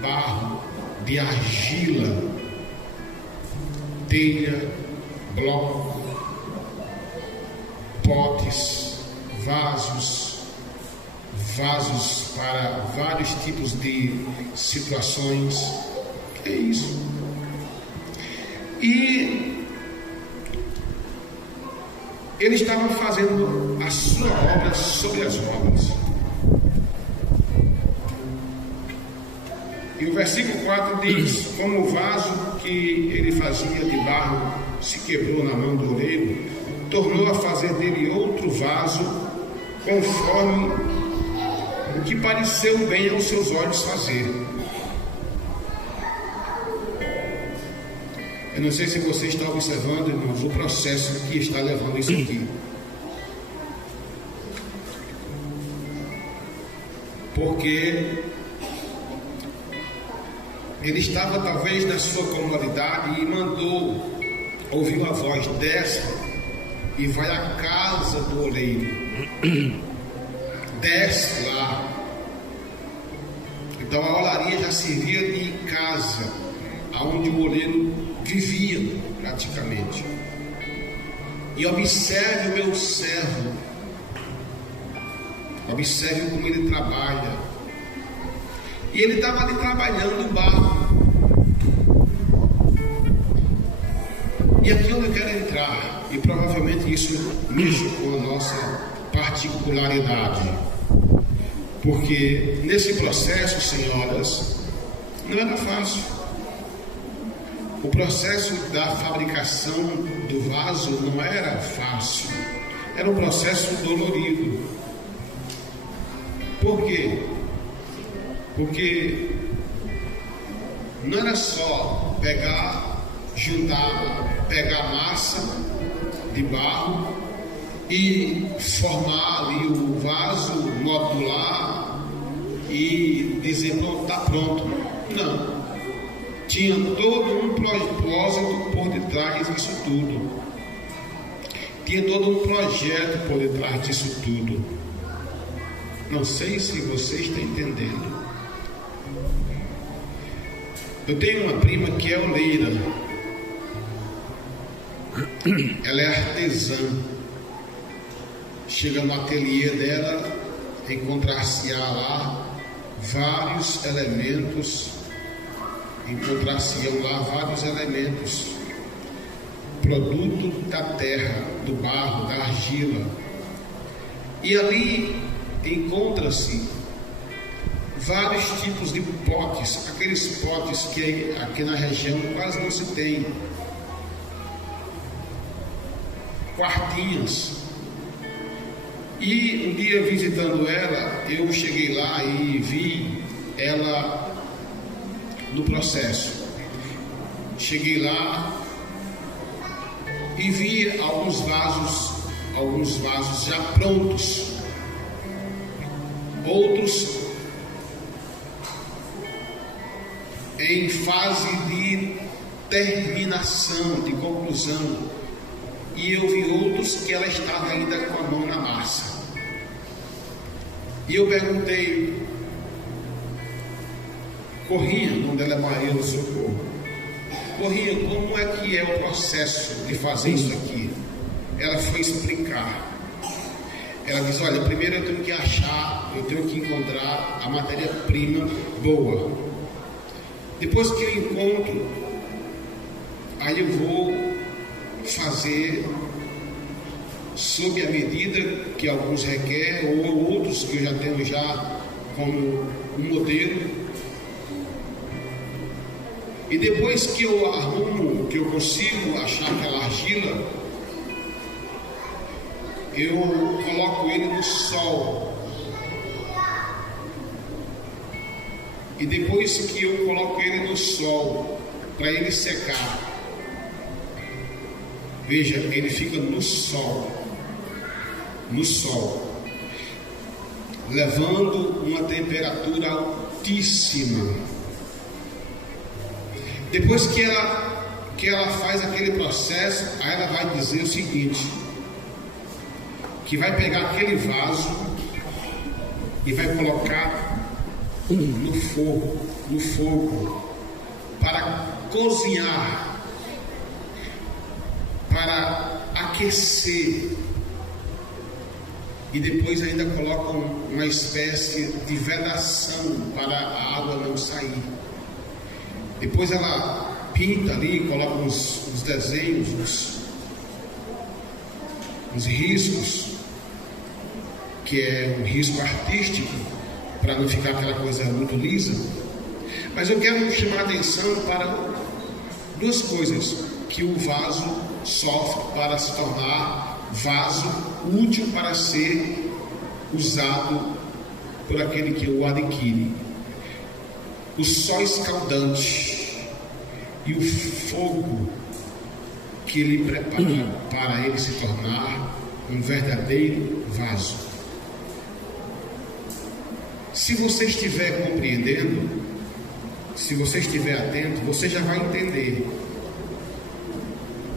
barro, de argila, telha, bloco, potes, vasos para vários tipos de situações. É isso. E ele estava fazendo a sua obra sobre as rodas. E o versículo 4 diz: como o vaso que ele fazia de barro se quebrou na mão do oleiro, tornou a fazer dele outro vaso, conforme o que pareceu bem aos seus olhos fazer. Eu não sei se você está observando, irmãos, o processo que está levando isso aqui. Porque ele estava talvez na sua comodidade e mandou, ouviu a voz: desce e vai à casa do oleiro. Desce lá. Então a olaria já servia de casa, aonde o oleiro vivia praticamente. E observe o meu servo, observe como ele trabalha. E ele estava ali trabalhando o barro. E aqui eu quero entrar, e provavelmente isso mexe com a nossa particularidade, porque nesse processo, senhoras, não era fácil. O processo da fabricação do vaso não era fácil, era um processo dolorido. Por quê? Porque não era só pegar massa de barro e formar ali o vaso, modular e dizer: pronto, está pronto. Não. Tinha todo um propósito por detrás disso tudo. Tinha todo um projeto por detrás disso tudo. Não sei se você está entendendo. Eu tenho uma prima que é oleira. Ela é artesã. Chega no ateliê dela, encontrar-se-á lá vários elementos. Encontrar-se-ão lá vários elementos, produto da terra, do barro, da argila. E ali encontra-se vários tipos de potes, aqueles potes que aqui na região quase não se tem. Quartinhas. E um dia visitando ela, eu cheguei lá e vi ela no processo. Cheguei lá e vi alguns vasos já prontos, outros em fase de terminação, de conclusão, e eu vi outros que ela estava ainda com a mão na massa. E eu perguntei: Corrinha, onde ela é Maria do Socorro, Corrinha, como é que é o processo de fazer isso aqui? Ela foi explicar. Ela diz: olha, primeiro eu tenho que encontrar a matéria-prima boa. Depois que eu encontro, aí eu vou fazer sob a medida que alguns requerem, ou outros que eu já tenho como um modelo. E depois que eu arrumo, que eu consigo achar aquela argila, eu coloco ele no sol. E depois que eu coloco ele no sol, para ele secar, veja, ele fica no sol. No sol. levando uma temperatura altíssima. Depois que ela faz aquele processo, aí ela vai dizer o seguinte, que vai pegar aquele vaso e vai colocar no fogo, para cozinhar, para aquecer, e depois ainda colocam uma espécie de vedação para a água não sair. Depois ela pinta ali, coloca uns desenhos, uns riscos, que é um risco artístico, para não ficar aquela coisa muito lisa. Mas eu quero chamar a atenção para duas coisas que o vaso sofre para se tornar vaso útil para ser usado por aquele que o adquire: o sol escaldante e o fogo que ele prepara para ele se tornar um verdadeiro vaso. Se você estiver compreendendo, se você estiver atento, você já vai entender.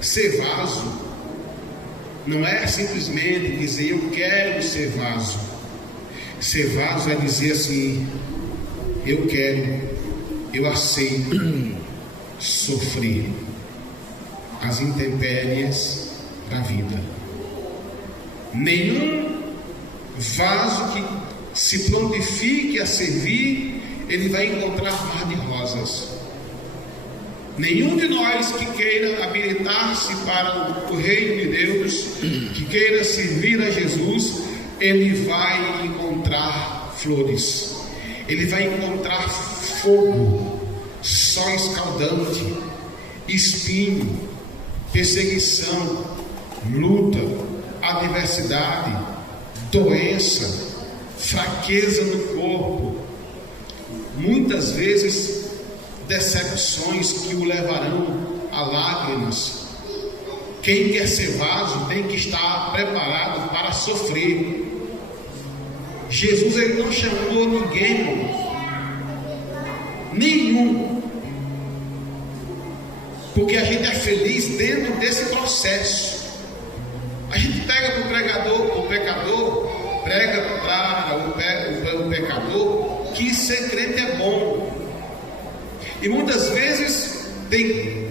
Ser vaso não é simplesmente dizer eu quero ser vaso. Ser vaso é dizer assim: eu quero, eu aceito sofrer as intempéries da vida. Nenhum vaso que se prontifique a servir, ele vai encontrar mar de rosas. Nenhum de nós que queira habilitar-se para o reino de Deus, que queira servir a Jesus, ele vai encontrar flores, ele vai encontrar fogo, sol escaldante, espinho, perseguição, luta, adversidade, doença, fraqueza no corpo, muitas vezes decepções que o levarão a lágrimas. Quem quer ser vaso tem que estar preparado para sofrer. Jesus, ele não chamou ninguém, nenhum, porque a gente é feliz dentro desse processo. A gente pega para o pecador prega para o pecador que ser crente é bom. E muitas vezes tem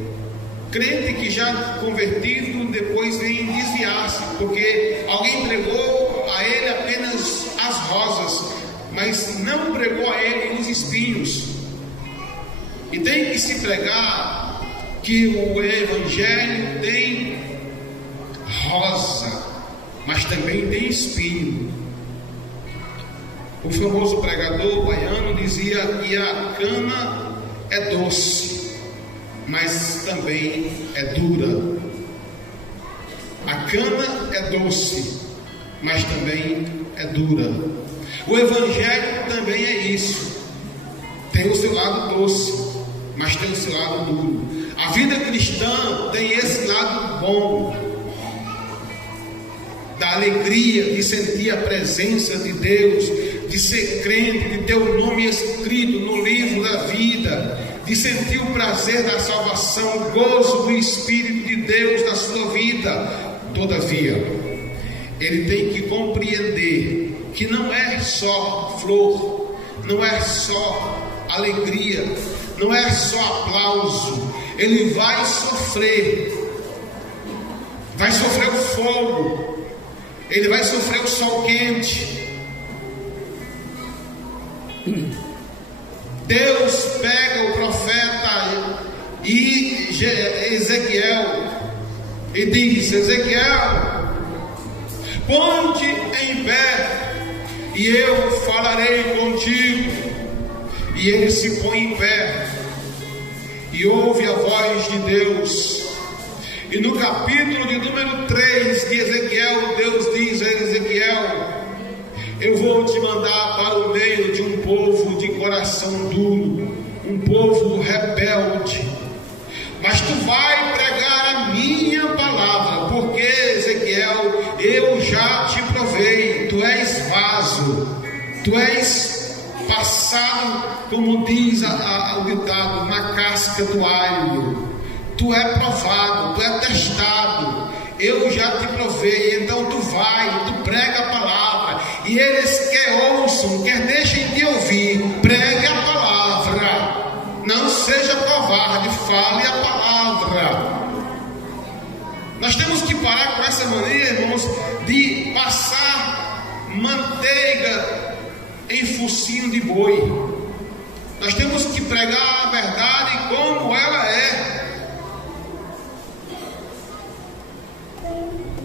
crente que já convertido depois vem desviar-se, porque alguém pregou a ele apenas as rosas, mas não pregou a ele os espinhos. E tem que se pregar que o evangelho tem rosa, mas também tem espinho. O famoso pregador baiano dizia que a cana é doce, mas também é dura. A cana é doce, mas também é dura. O evangelho também é isso. Tem o seu lado doce, mas tem o seu lado duro. A vida cristã tem esse lado bom, da alegria de sentir a presença de Deus, de ser crente, de ter o nome escrito no livro da vida, de sentir o prazer da salvação, o gozo do Espírito de Deus na sua vida. Todavia, ele tem que compreender que não é só flor, não é só alegria, não é só aplauso. Ele vai sofrer o fogo, ele vai sofrer o sol quente. Deus pega o profeta Ezequiel e diz: Ezequiel, ponte em pé e eu falarei contigo. E ele se põe em pé e ouve a voz de Deus. E no capítulo de número 3 de Ezequiel, Deus diz a Ezequiel: eu vou te mandar para o meio de um povo de coração duro, um povo rebelde, mas tu vai pregar a minha palavra, porque Ezequiel, eu já te provei, tu és vaso, Tu és passado, como diz o ditado, na casca do alho. Tu é provado, tu é testado. Eu já te provei, então tu vai, tu prega a palavra. E eles quer ouçam, quer deixem de ouvir, pregue a palavra. Não seja covarde, fale a palavra. Nós temos que parar com essa mania, irmãos, de passar manteiga em focinho de boi. Nós temos que pregar a verdade como ela é.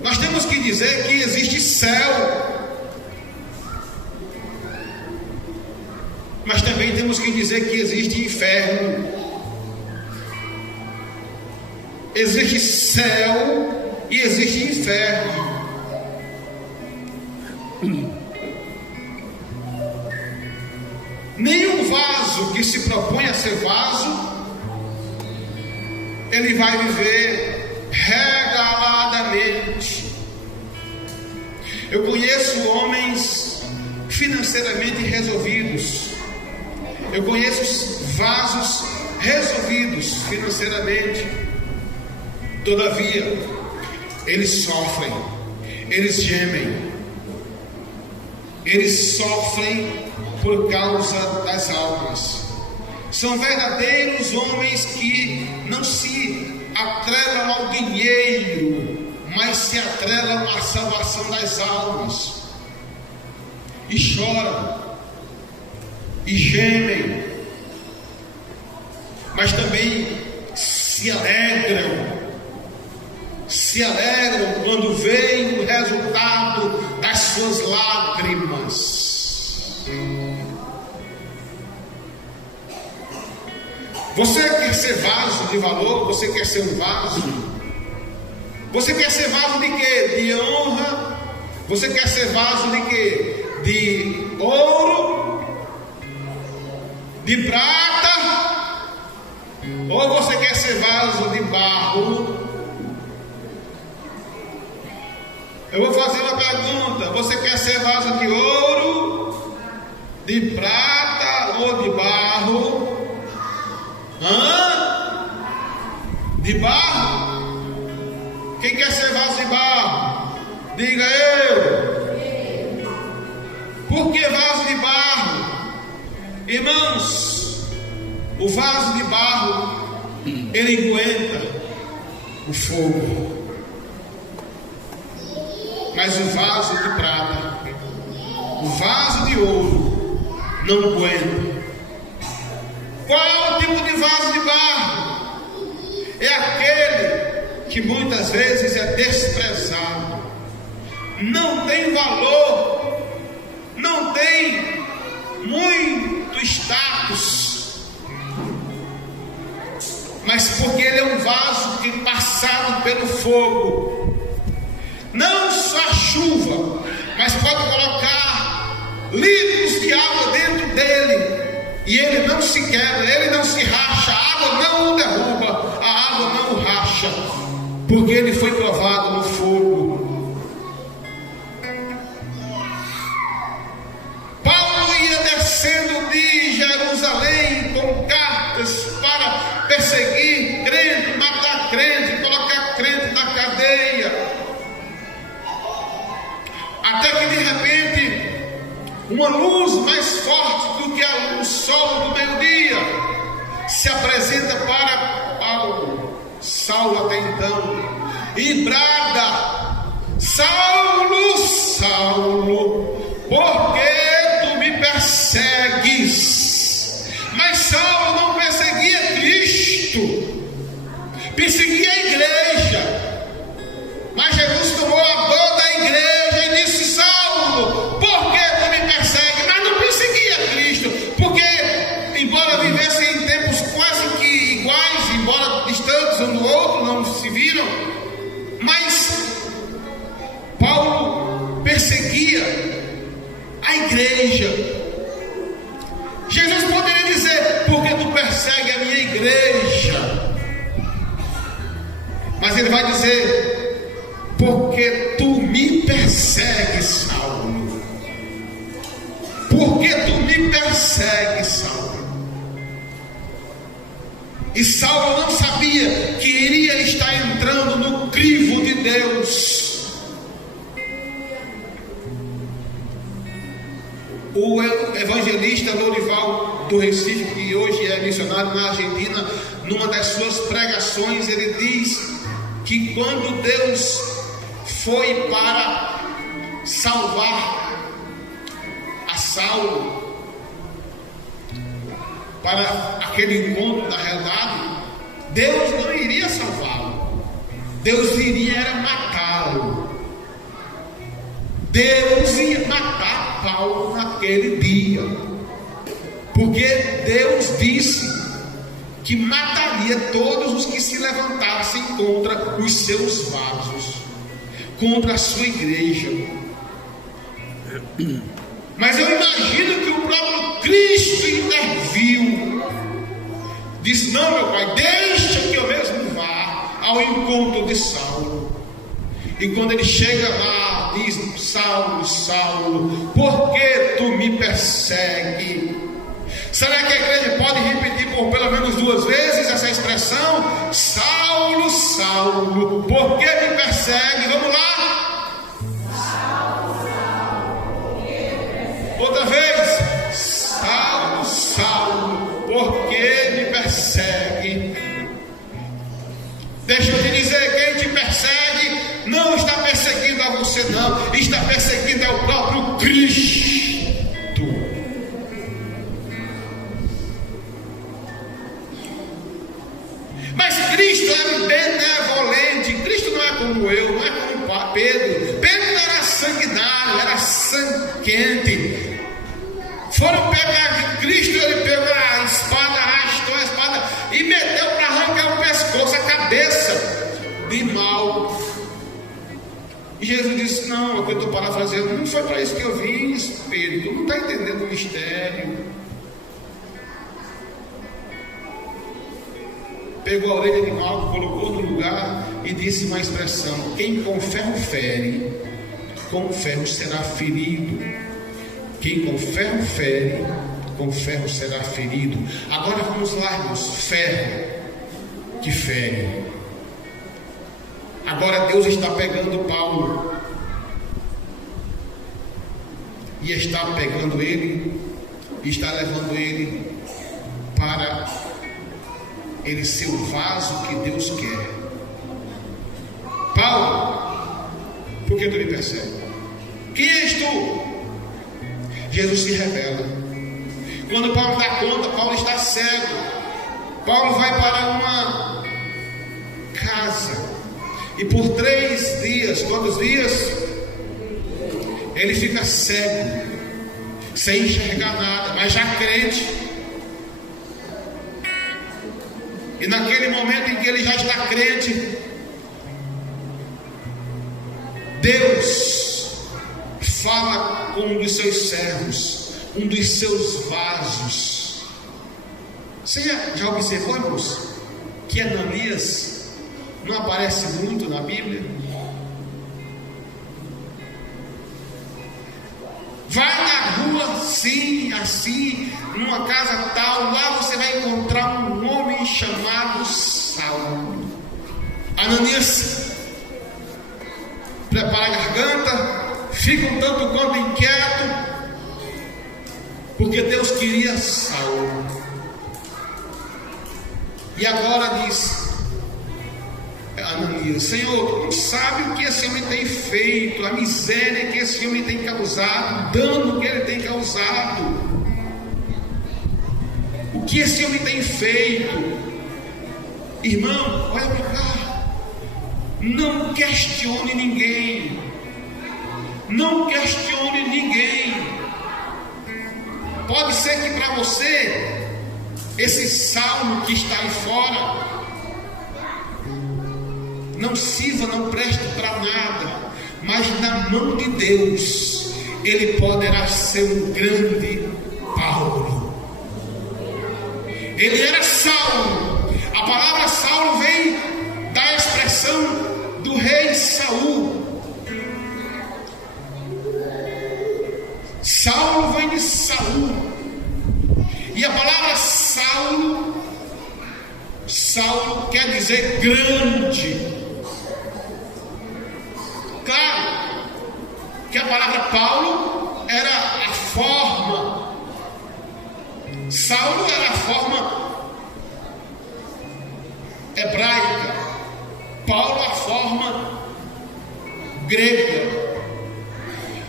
Nós temos que dizer que existe céu, mas também temos que dizer que existe inferno. Existe céu e existe inferno. Nenhum vaso que se propõe a ser vaso, ele vai viver regaladamente. Eu conheço homens financeiramente resolvidos. Eu conheço vasos resolvidos financeiramente. Todavia, eles sofrem, eles gemem, eles sofrem por causa das almas. São verdadeiros homens que não se atrelam ao dinheiro, mas se atrelam à salvação das almas. E choram, e gemem, mas também se alegram quando veem o resultado das suas lágrimas. Você quer ser vaso de valor? Você quer ser um vaso? Você quer ser vaso de quê? De honra? Você quer ser vaso de quê? De ouro? De prata? Ou você quer ser vaso de barro? Eu vou fazer uma pergunta: você quer ser vaso de ouro, de prata ou de barro? De barro? Quem quer ser vaso de barro? Diga eu. Por que vaso de barro? Irmãos, o vaso de barro, ele aguenta o fogo. Mas o vaso de prata, o vaso de ouro, não aguenta. Qual é o tipo de vaso de barro? É aquele que muitas vezes é desprezado, não tem valor, não tem muito status, mas porque ele é um vaso que passado pelo fogo, não só a chuva, mas pode colocar litros de água dentro dele, e ele não se quebra, ele não se racha, a água não o derruba, a água não o racha, porque ele foi provado no fogo. Paulo ia descendo de Jerusalém com cartas para perseguir crente, matar crente, colocar crente na cadeia. Até que de repente uma luz mais forte do que o sol do meio-dia se apresenta para Paulo, Saulo até então, e brada: Saulo, Saulo, por que tu me persegues? Mas Saulo não perseguia Cristo, perseguia a igreja. Mas Jesus tomou a dor da igreja e disse: Saulo, por que tu me persegue? Mas não perseguia Cristo, porque embora vivessem em tempos quase que iguais, embora distantes um do outro, não se viram, mas Paulo perseguia a igreja. Jesus poderia dizer: por que tu persegue a minha igreja? Mas ele vai dizer: porque tu me persegues, Saulo. Por E Saulo não sabia que iria estar entrando no crivo de Deus. O evangelista Lorival do Recife, que hoje é missionário na Argentina, numa das suas pregações, ele diz que quando Deus foi para salvar a Saulo, para aquele encontro da realidade, Deus não iria salvá-lo, Deus iria era matá-lo. Deus ia matar Paulo naquele dia, porque Deus disse que mataria todos os que se levantassem contra os seus vasos, contra a sua igreja. Mas eu imagino que o próprio Cristo interviu, disse: não, meu Pai, deixa que eu mesmo vá ao encontro de Saulo. E quando ele chega lá, diz: Saulo, Saulo, por que tu me persegue? Será que a igreja pode repetir por pelo menos 2 vezes essa expressão? Saulo, Saulo, por que me persegue? Vamos lá? Outra vez. Saulo, Saulo, por que me persegue? Deixa eu te dizer, quem te persegue não está perseguindo a você, não, está perseguindo o próprio Cristo. Mas Cristo era benevolente. Cristo não é como eu, não é como Pedro. Pedro era sanguinário, era sangue quente. Foram pegar Cristo, ele pegou a espada, arrastou a espada e meteu para arrancar o pescoço, a cabeça de mal. E Jesus disse: não, é o que eu estou parafraseando, não foi para isso que eu vim, Espírito, não está entendendo o mistério. Pegou a orelha de mal, colocou no lugar e disse uma expressão: quem com ferro fere, com ferro será ferido. Quem com ferro fere, com ferro será ferido. Agora vamos lá, irmãos. Ferro que fere. Agora Deus está pegando Paulo e está pegando ele e está levando ele para ele ser o vaso que Deus quer. Paulo, por que tu me persegue? Quem és tu? Jesus se revela. Quando Paulo dá conta, Paulo está cego. Paulo vai para uma casa e por 3 dias, quantos dias? Ele fica cego, sem enxergar nada, mas já crente. E naquele momento em que ele já está crente, Deus fala com um dos seus servos, um dos seus vasos. Você já observou, irmãos, que Ananias não aparece muito na Bíblia? Vai na rua assim, assim, numa casa tal, lá você vai encontrar um homem chamado Saulo. Ananias prepara a garganta, fica um tanto quanto inquieto, porque Deus queria Saulo. E agora diz Ananias: Senhor, tu não sabe o que esse homem tem feito, a miséria que esse homem tem causado, o dano que ele tem causado, o que esse homem tem feito. Irmão, olha para cá, não questione ninguém, não questione ninguém. Pode ser que para você esse Saulo que está aí fora não sirva, não preste para nada, mas na mão de Deus ele poderá ser um grande Paulo. Ele era Saulo. A palavra Saulo vem da expressão do rei Saul. Saulo vem de Saul. E a palavra Saulo Saulo quer dizer grande. Claro que a palavra Paulo era a forma, Saulo era a forma hebraica, Paulo a forma grega.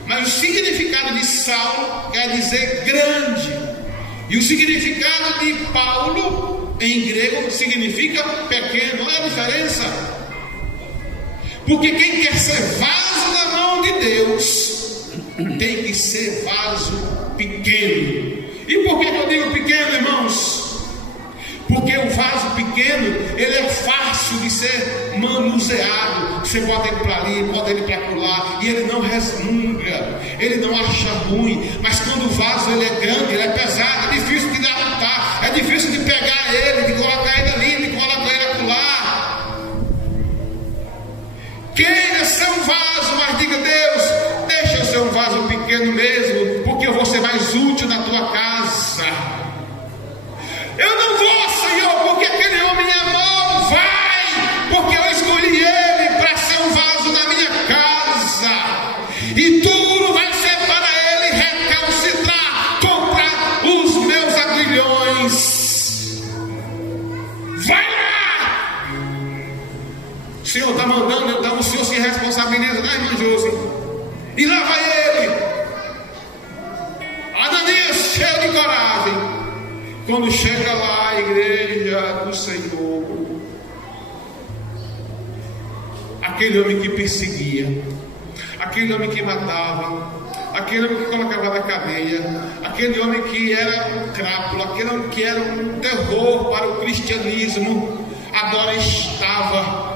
Mas o significado de Saulo quer dizer grande, e o significado de Paulo em grego significa pequeno. Olha a diferença. Porque quem quer ser vaso na mão de Deus tem que ser vaso pequeno. E por que eu digo pequeno, irmãos? Porque o vaso pequeno, ele é fácil de ser manuseado. Você bota ele para ali, bota ele para lá, e ele não resmunga, ele não acha ruim. Mas quando o vaso ele é grande, ele é pesado, é difícil de levantar, é difícil de pegar ele, de colocar ele ali, de colocar ele lá. Queira ser um vaso, mas diga: Deus, deixa eu ser um vaso pequeno mesmo, porque eu vou ser mais útil na tua casa. Eu não vou, Senhor, porque aquele homem é mau. Vai, porque eu escolhi ele para ser um vaso na minha casa, e tudo vai ser para ele recalcitrar contra os meus aguilhões. Vai lá. O Senhor está mandando, então o Senhor se responsabiliza, né, irmã Josi? E lá vai ele, Ananias, cheio de coragem. Quando chega lá a igreja do Senhor, aquele homem que perseguia, aquele homem que matava, aquele homem que colocava na cadeia, aquele homem que era crápula, aquele homem que era um terror para o cristianismo, agora estava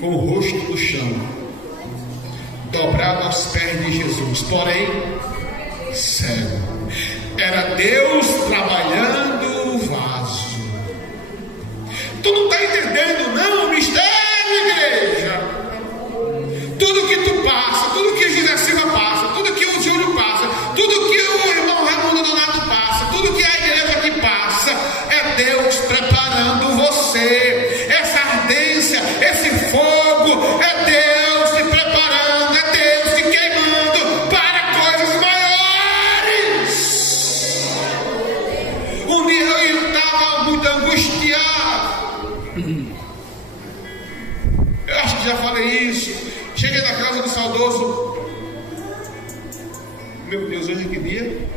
com o rosto no chão, dobrado aos pés de Jesus, porém cego. Era Deus trabalhando o vaso. Tu não está entendendo não o mistério, igreja? Tudo que tu passa, tudo que José Silva passa, tudo que o Júlio passa, tudo que o irmão Raimundo Donato passa, tudo que a igreja aqui passa, é Deus preparando você. Essa ardência, esse fogo, é Deus te preparando, é Deus te queimando para coisas maiores. Um dia eu estava muito angustiado. Eu acho que já falei isso. Cheguei na casa do saudoso. Meu Deus, hoje é que dia?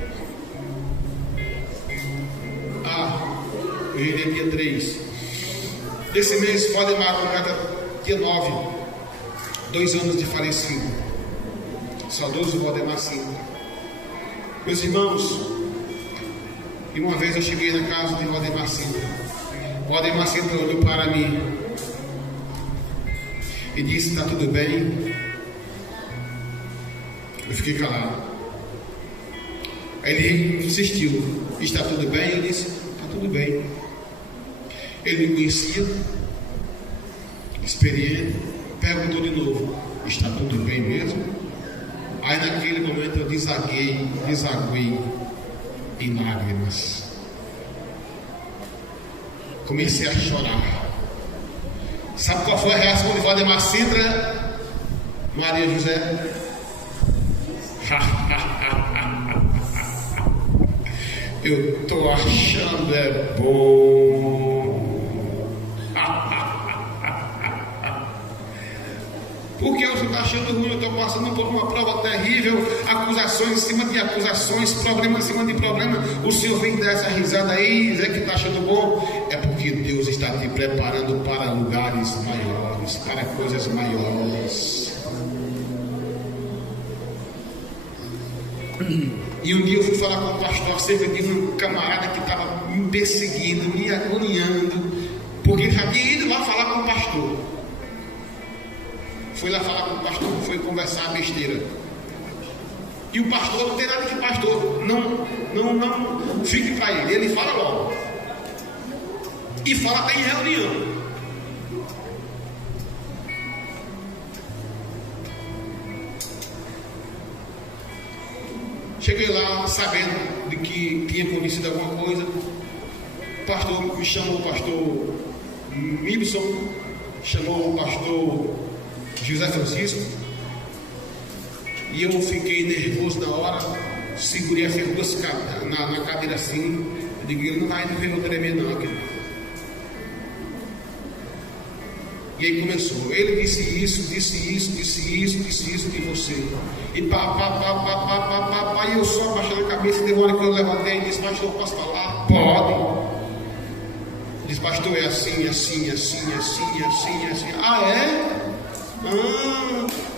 Hoje é dia 3. Esse mês pode marcar dia 9, 2 anos de falecido. Saudoso Valdemar Sintra. Meus irmãos, e uma vez eu cheguei na casa de Valdemar Sintra. Valdemar Sintra olhou para mim e disse: está tudo bem? Eu fiquei calado. Aí ele insistiu: está tudo bem? Eu disse: está tudo bem. Ele me conhecia, experiente, perguntou de novo: está tudo bem mesmo? Aí naquele momento eu desaguei em lágrimas. Comecei a chorar. Sabe qual foi a reação de Valdemar Sintra? Maria José? Eu estou achando é bom. Porque eu estou achando ruim, eu estou passando por uma prova terrível, acusações em cima de acusações, problema em cima de problema. O Senhor vem dar essa risada aí, dizer que está achando bom. É porque Deus está te preparando para lugares maiores, para coisas maiores. E um dia eu fui falar com o pastor acerca de um camarada que estava me perseguindo, me agoniando, porque já tinha ido lá falar com o pastor. Foi lá falar com o pastor, foi conversar besteira. E o pastor não tem nada de pastor, não fique para ele, ele fala logo. E fala até em reunião. Cheguei lá sabendo de que tinha acontecido alguma coisa. O pastor me chamou, o pastor Mibson, chamou o pastor José Francisco, e eu fiquei nervoso na hora, segurei as duas na cadeira assim. Eu digo, ele não vai ver eu tremer não, aqui. E aí começou, ele disse isso de você. E pá, e eu só abaixando a cabeça, e demora que eu levantei e disse, pastor, posso falar? Pode. Diz, pastor, é assim. Ah, é?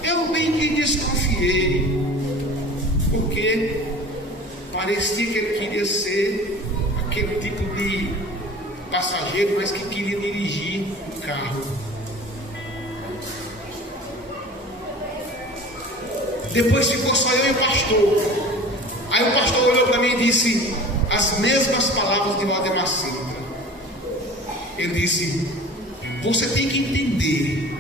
Eu bem que desconfiei, porque parecia que ele queria ser aquele tipo de passageiro, mas que queria dirigir o carro. Depois ficou só eu e o pastor. Aí o pastor olhou para mim e disse as mesmas palavras de Valdemar Sintra. Ele disse, você tem que entender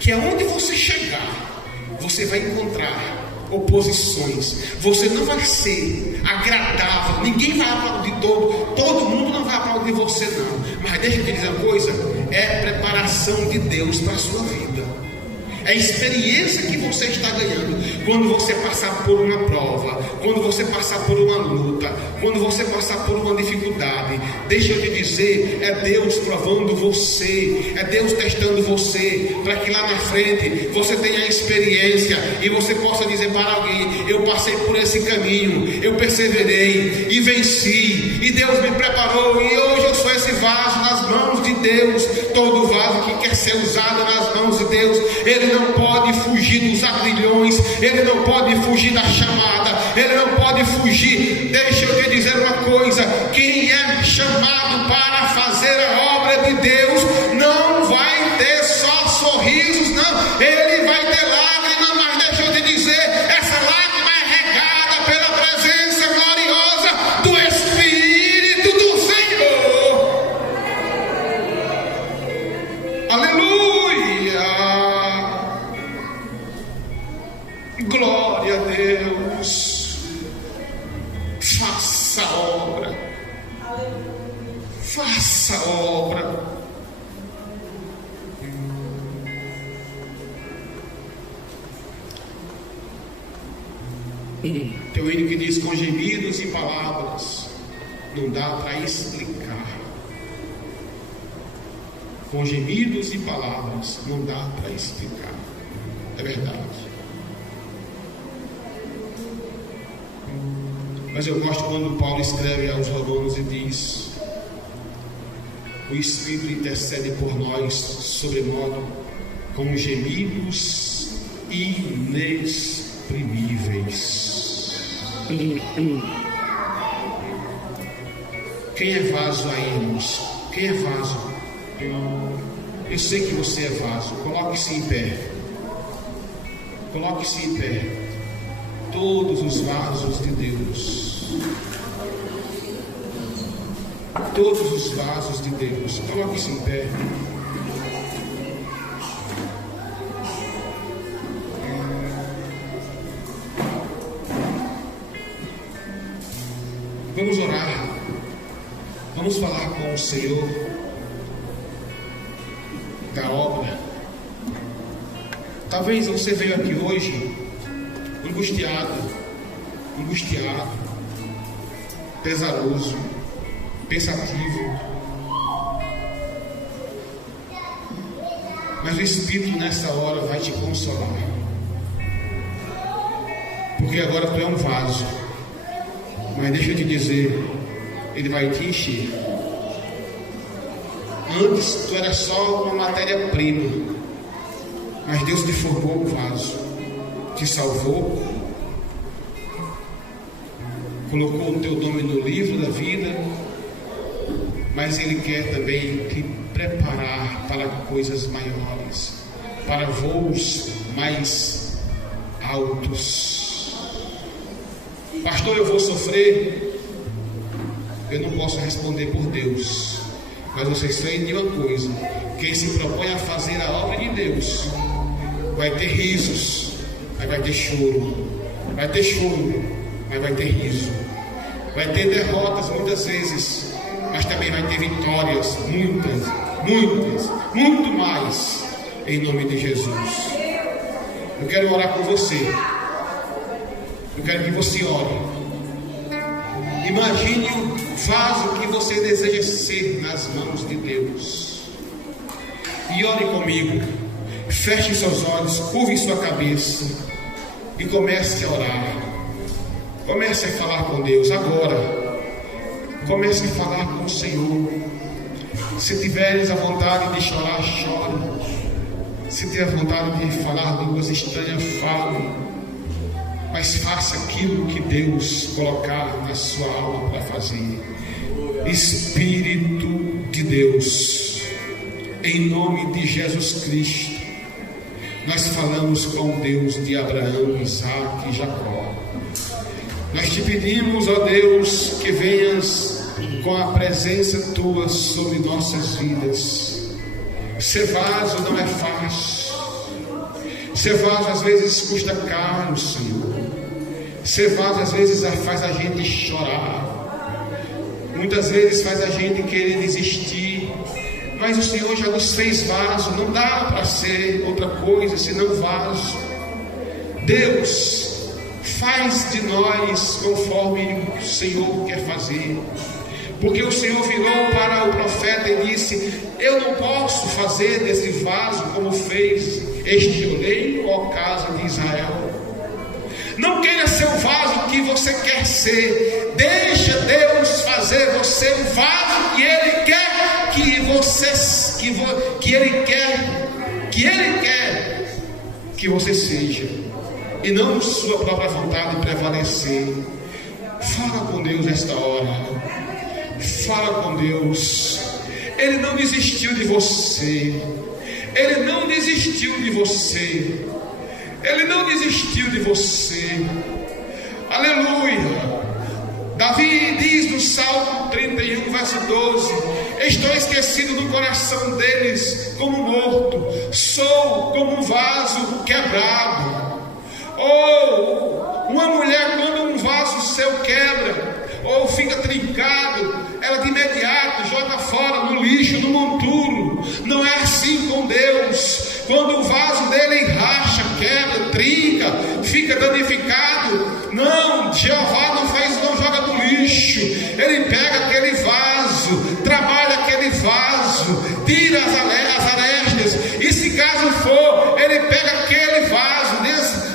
que aonde você chegar, você vai encontrar oposições. Você não vai ser agradável. Ninguém vai aplaudir todo mundo não vai aplaudir você não. Mas deixa eu te dizer uma coisa, é preparação de Deus para a sua vida. É a experiência que você está ganhando quando você passar por uma prova, quando você passar por uma luta, quando você passar por uma dificuldade. Deixa eu te dizer, é Deus provando você, é Deus testando você, para que lá na frente você tenha experiência e você possa dizer para alguém, eu passei por esse caminho, eu perseverei e venci, e Deus me preparou, e hoje eu sou esse vaso nas mãos de Deus. Todo vaso que quer ser usado nas mãos de Deus, ele não pode fugir dos agrilhões, ele não pode fugir da chamada, ele não pode fugir. Deixa eu te dizer uma coisa, quem é chamado para fazer a obra de Deus não vai ter só sorrisos, não, ele vai ter lágrimas, mas deixa eu te dizer, essa lágrima é regada pela presença gloriosa do Espírito do Senhor. Aleluia, glória a Deus. Faça a obra, faça a obra. Tem um hino que diz, com gemidos e palavras não dá para explicar. Com gemidos e palavras não dá para explicar. É verdade. Mas eu gosto quando Paulo escreve aos Romanos e diz, o Espírito intercede por nós sobremodo com gemidos inexprimíveis. Quem é vaso aí, irmãos? Quem é vaso? Eu sei que você é vaso. Coloque-se em pé. Coloque-se em pé. Todos os vasos de Deus. Todos os vasos de Deus. Coloque-se em pé. Vamos orar. Vamos falar com o Senhor da obra. Talvez você veio aqui hoje angustiado, pesaroso, pensativo. Mas o Espírito nessa hora vai te consolar, porque agora tu é um vaso. Mas deixa eu te dizer, ele vai te encher. Antes tu era só uma matéria-prima, mas Deus te formou um vaso, te salvou, colocou o teu nome no livro da vida, mas Ele quer também te preparar para coisas maiores, para voos mais altos. Pastor, eu vou sofrer. Eu não posso responder por Deus, mas vocês sabem de uma coisa: quem se propõe a fazer a obra de Deus vai ter risos, vai ter choro, mas vai ter riso. Vai ter derrotas muitas vezes, mas também vai ter vitórias, muito mais, em nome de Jesus. Eu quero orar com você. Eu quero que você ore. Imagine o vaso que você deseja ser nas mãos de Deus. E ore comigo. Feche seus olhos, curve sua cabeça e comece a orar. Comece a falar com Deus agora. Comece a falar com o Senhor. Se tiveres a vontade de chorar, chore. Se tiver vontade de falar línguas estranhas, fale. Mas faça aquilo que Deus colocar na sua alma para fazer. Espírito de Deus, em nome de Jesus Cristo, nós falamos com Deus de Abraão, Isaque e Jacó. Nós te pedimos, ó Deus, que venhas com a presença tua sobre nossas vidas. Ser vaso não é fácil. Ser vaso às vezes custa caro, Senhor. Ser vaso às vezes faz a gente chorar. Muitas vezes faz a gente querer desistir. Mas o Senhor já nos fez vaso. Não dá para ser outra coisa senão vaso. Deus, faz de nós conforme o Senhor quer fazer. Porque o Senhor virou para o profeta e disse: eu não posso fazer desse vaso como fez este oleiro, ó casa de Israel. Não queira ser o vaso que você quer ser. Deixa Deus fazer você o vaso que Ele quer que você que você seja, e não sua própria vontade prevalecer. Fala com Deus esta hora. Fala com Deus. Ele não desistiu de você. Ele não desistiu de você. Ele não desistiu de você. Aleluia. Davi diz no Salmo 31, verso 12: estou esquecido no coração deles como morto, sou como um vaso quebrado. Ou uma mulher, quando um vaso seu quebra ou fica trincado, ela de imediato joga fora no lixo, no monturo. Não é assim com Deus. Quando o vaso dele racha, quebra, trinca, fica danificado, não, Jeová não joga no lixo. Ele pega aquele vaso, trabalha aquele vaso, tira as arestas, e se caso for, ele pega aquele vaso,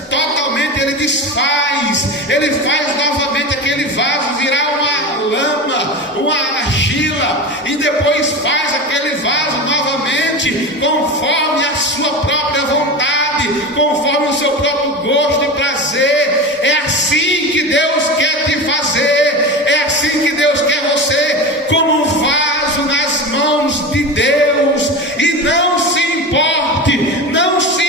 totalmente ele desfaz, ele faz novamente aquele vaso virar uma lama, uma argila, e depois faz aquele vaso novamente conforme a sua própria vontade, conforme o seu próprio gosto e prazer. É assim que Deus quer te fazer, é assim que Deus quer você, como um vaso nas mãos de Deus. E não se importe, não se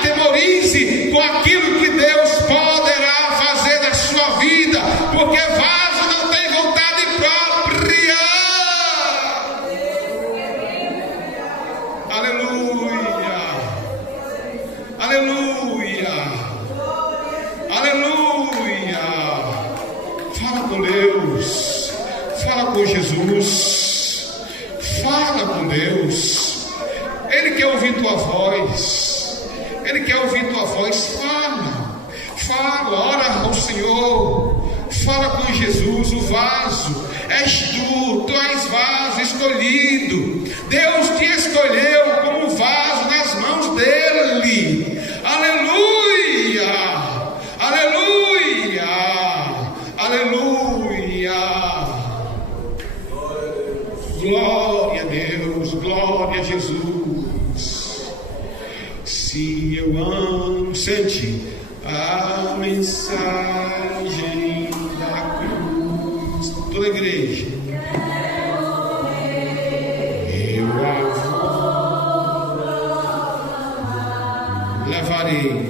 atemorize com aquilo que Deus poderá fazer na sua vida, porque vaso não tem vontade própria. Aleluia, aleluia, aleluia. Fala com Deus, fala com Jesus, fala com Deus. Ele quer ouvir tua voz, Ele quer ouvir tua voz. Fala, ora ao Senhor, fala com Jesus. O vaso és tu és vaso escolhido. Deus te escolheu como vaso nas mãos dele. Aleluia, aleluia, aleluia. Glória a Deus, glória a Jesus. Se eu amo, sente a mensagem da cruz. Toda a igreja. Eu levarei.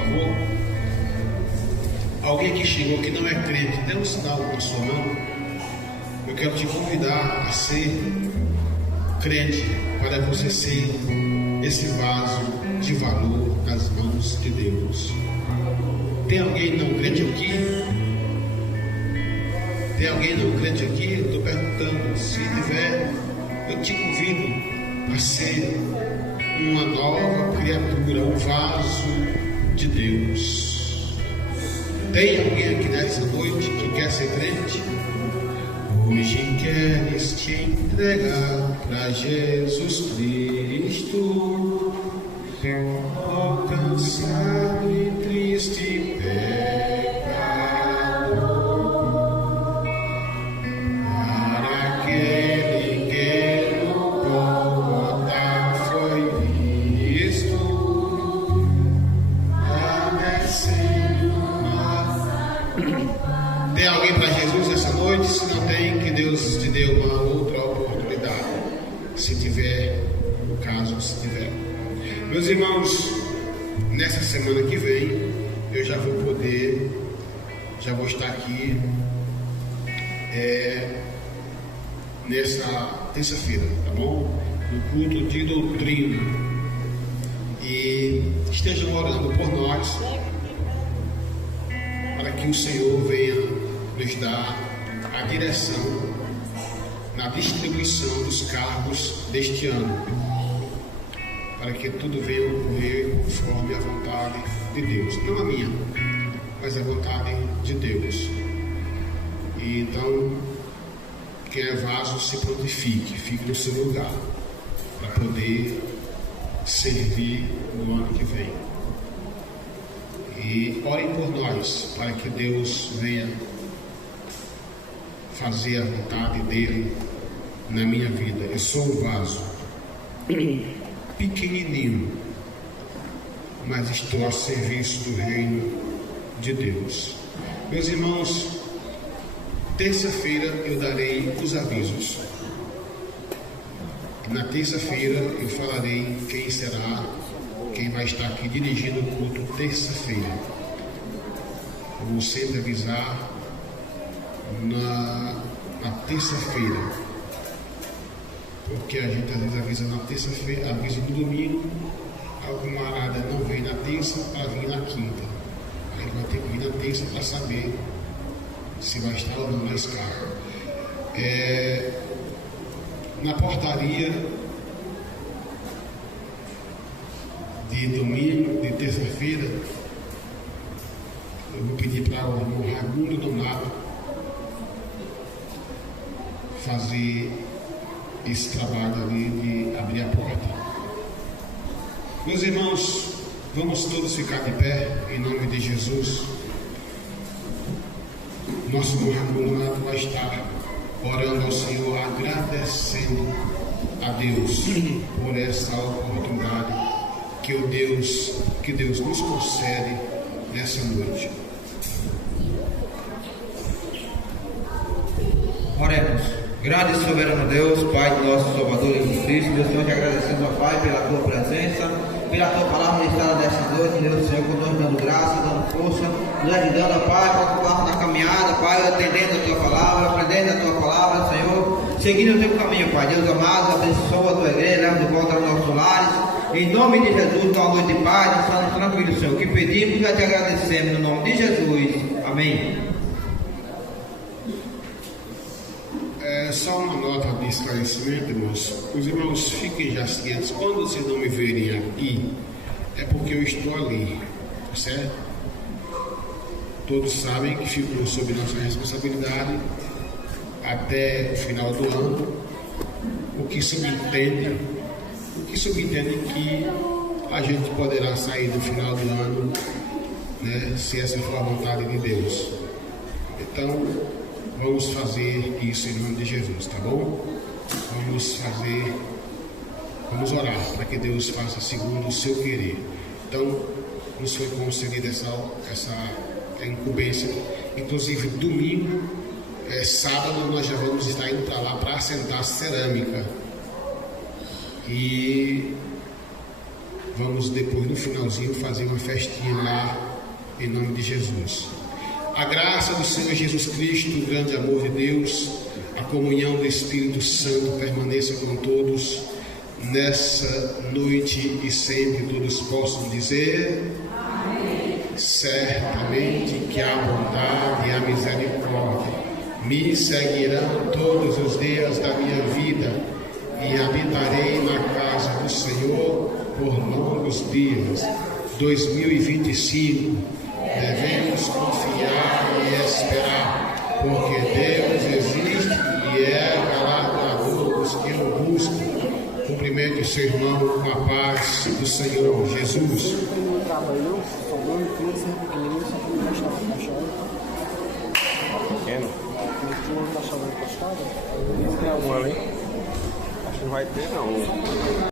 favor. Alguém que chegou que não é crente, dê um sinal com a sua mão. Eu quero te convidar a ser crente, para você ser esse vaso de valor nas mãos de Deus. Tem alguém não crente aqui? Tem alguém não crente aqui? Eu estou perguntando. Se tiver, eu te convido a ser uma nova criatura, um vaso de Deus. Tem alguém aqui nessa noite que quer ser crente? Hoje queres te entregar para Jesus Cristo, cansado e triste pecador, para aquele que no Gólgota foi visto, padecendo nós. Tem alguém para Jesus essa noite? Se não tem, que Deus te dê uma outra oportunidade. Se tiver, no caso, se tiver. Meus irmãos, nessa semana que vem, eu já vou estar aqui nessa terça-feira, tá bom? No culto de doutrina. E estejam orando por nós, para que o Senhor venha nos dar a direção na distribuição dos cargos deste ano, para que tudo venha ocorrer conforme a vontade de Deus, não a minha, mas a vontade de Deus. E então, quem é vaso, se prontifique, fique no seu lugar, para poder servir no ano que vem. E orem por nós, para que Deus venha fazer a vontade dele na minha vida. Eu sou um vaso pequenininho, mas estou a serviço do reino de Deus. Meus irmãos, terça-feira eu darei os avisos. Na terça-feira eu falarei quem será, quem vai estar aqui dirigindo o culto terça-feira. Eu vou sempre avisar na terça-feira, porque a gente às vezes avisa na terça-feira, avisa no domingo, alguma arada não vem na terça para vir na quinta, aí vai ter que vir na terça para saber se vai estar ou não na escala. Na portaria de domingo, de terça-feira, eu vou pedir para o irmão Raimundo Donato fazer esse trabalho ali de abrir a porta. Meus irmãos, vamos todos ficar de pé em nome de Jesus. Nosso irmão Raimundo Donato vai estar orando ao Senhor, agradecendo a Deus por essa oportunidade que Deus nos concede nessa noite. Oremos. Grande e soberano Deus, Pai do nosso Salvador Jesus Cristo, Deus Senhor, te agradecemos, ó Pai, pela tua presença, pela tua palavra ministrada desta noite, Deus Senhor, nos dando graça, dando força, nos ajudando, ó Pai, para ocuparmos na caminhada, Pai, atendendo a tua palavra, aprendendo a tua palavra, Senhor, seguindo o teu caminho, Pai. Deus amado, abençoa a tua igreja, leva de volta aos nossos lares, em nome de Jesus, uma noite de paz, estamos tranquilos, Senhor. O que pedimos, já te agradecemos, no nome de Jesus. Amém. Só uma nota de esclarecimento, irmãos. Os irmãos fiquem já cientes. Quando vocês não me verem aqui, é porque eu estou ali, tá certo? Todos sabem que ficou sob nossa responsabilidade até o final do ano. O que subentende que a gente poderá sair no final do ano, né, se essa for a vontade de Deus. Então, vamos fazer isso em nome de Jesus, tá bom? Vamos orar para que Deus faça segundo o seu querer. Então, nos foi concedida essa incumbência. Inclusive, domingo, sábado, nós já vamos estar indo para lá para assentar cerâmica. E vamos depois, no finalzinho, fazer uma festinha lá, em nome de Jesus. A graça do Senhor Jesus Cristo, o grande amor de Deus, a comunhão do Espírito Santo permaneça com todos nessa noite e sempre todos possam dizer: amém. Certamente que a bondade e a misericórdia me seguirão todos os dias da minha vida e habitarei na casa do Senhor por longos dias. 2025, devemos confiar e esperar, porque Deus existe e é galardoador dos que o buscam. Cumprimente o seu irmão com a paz do Senhor Jesus. Pequeno? Tem alguma ali? Acho que não vai ter não.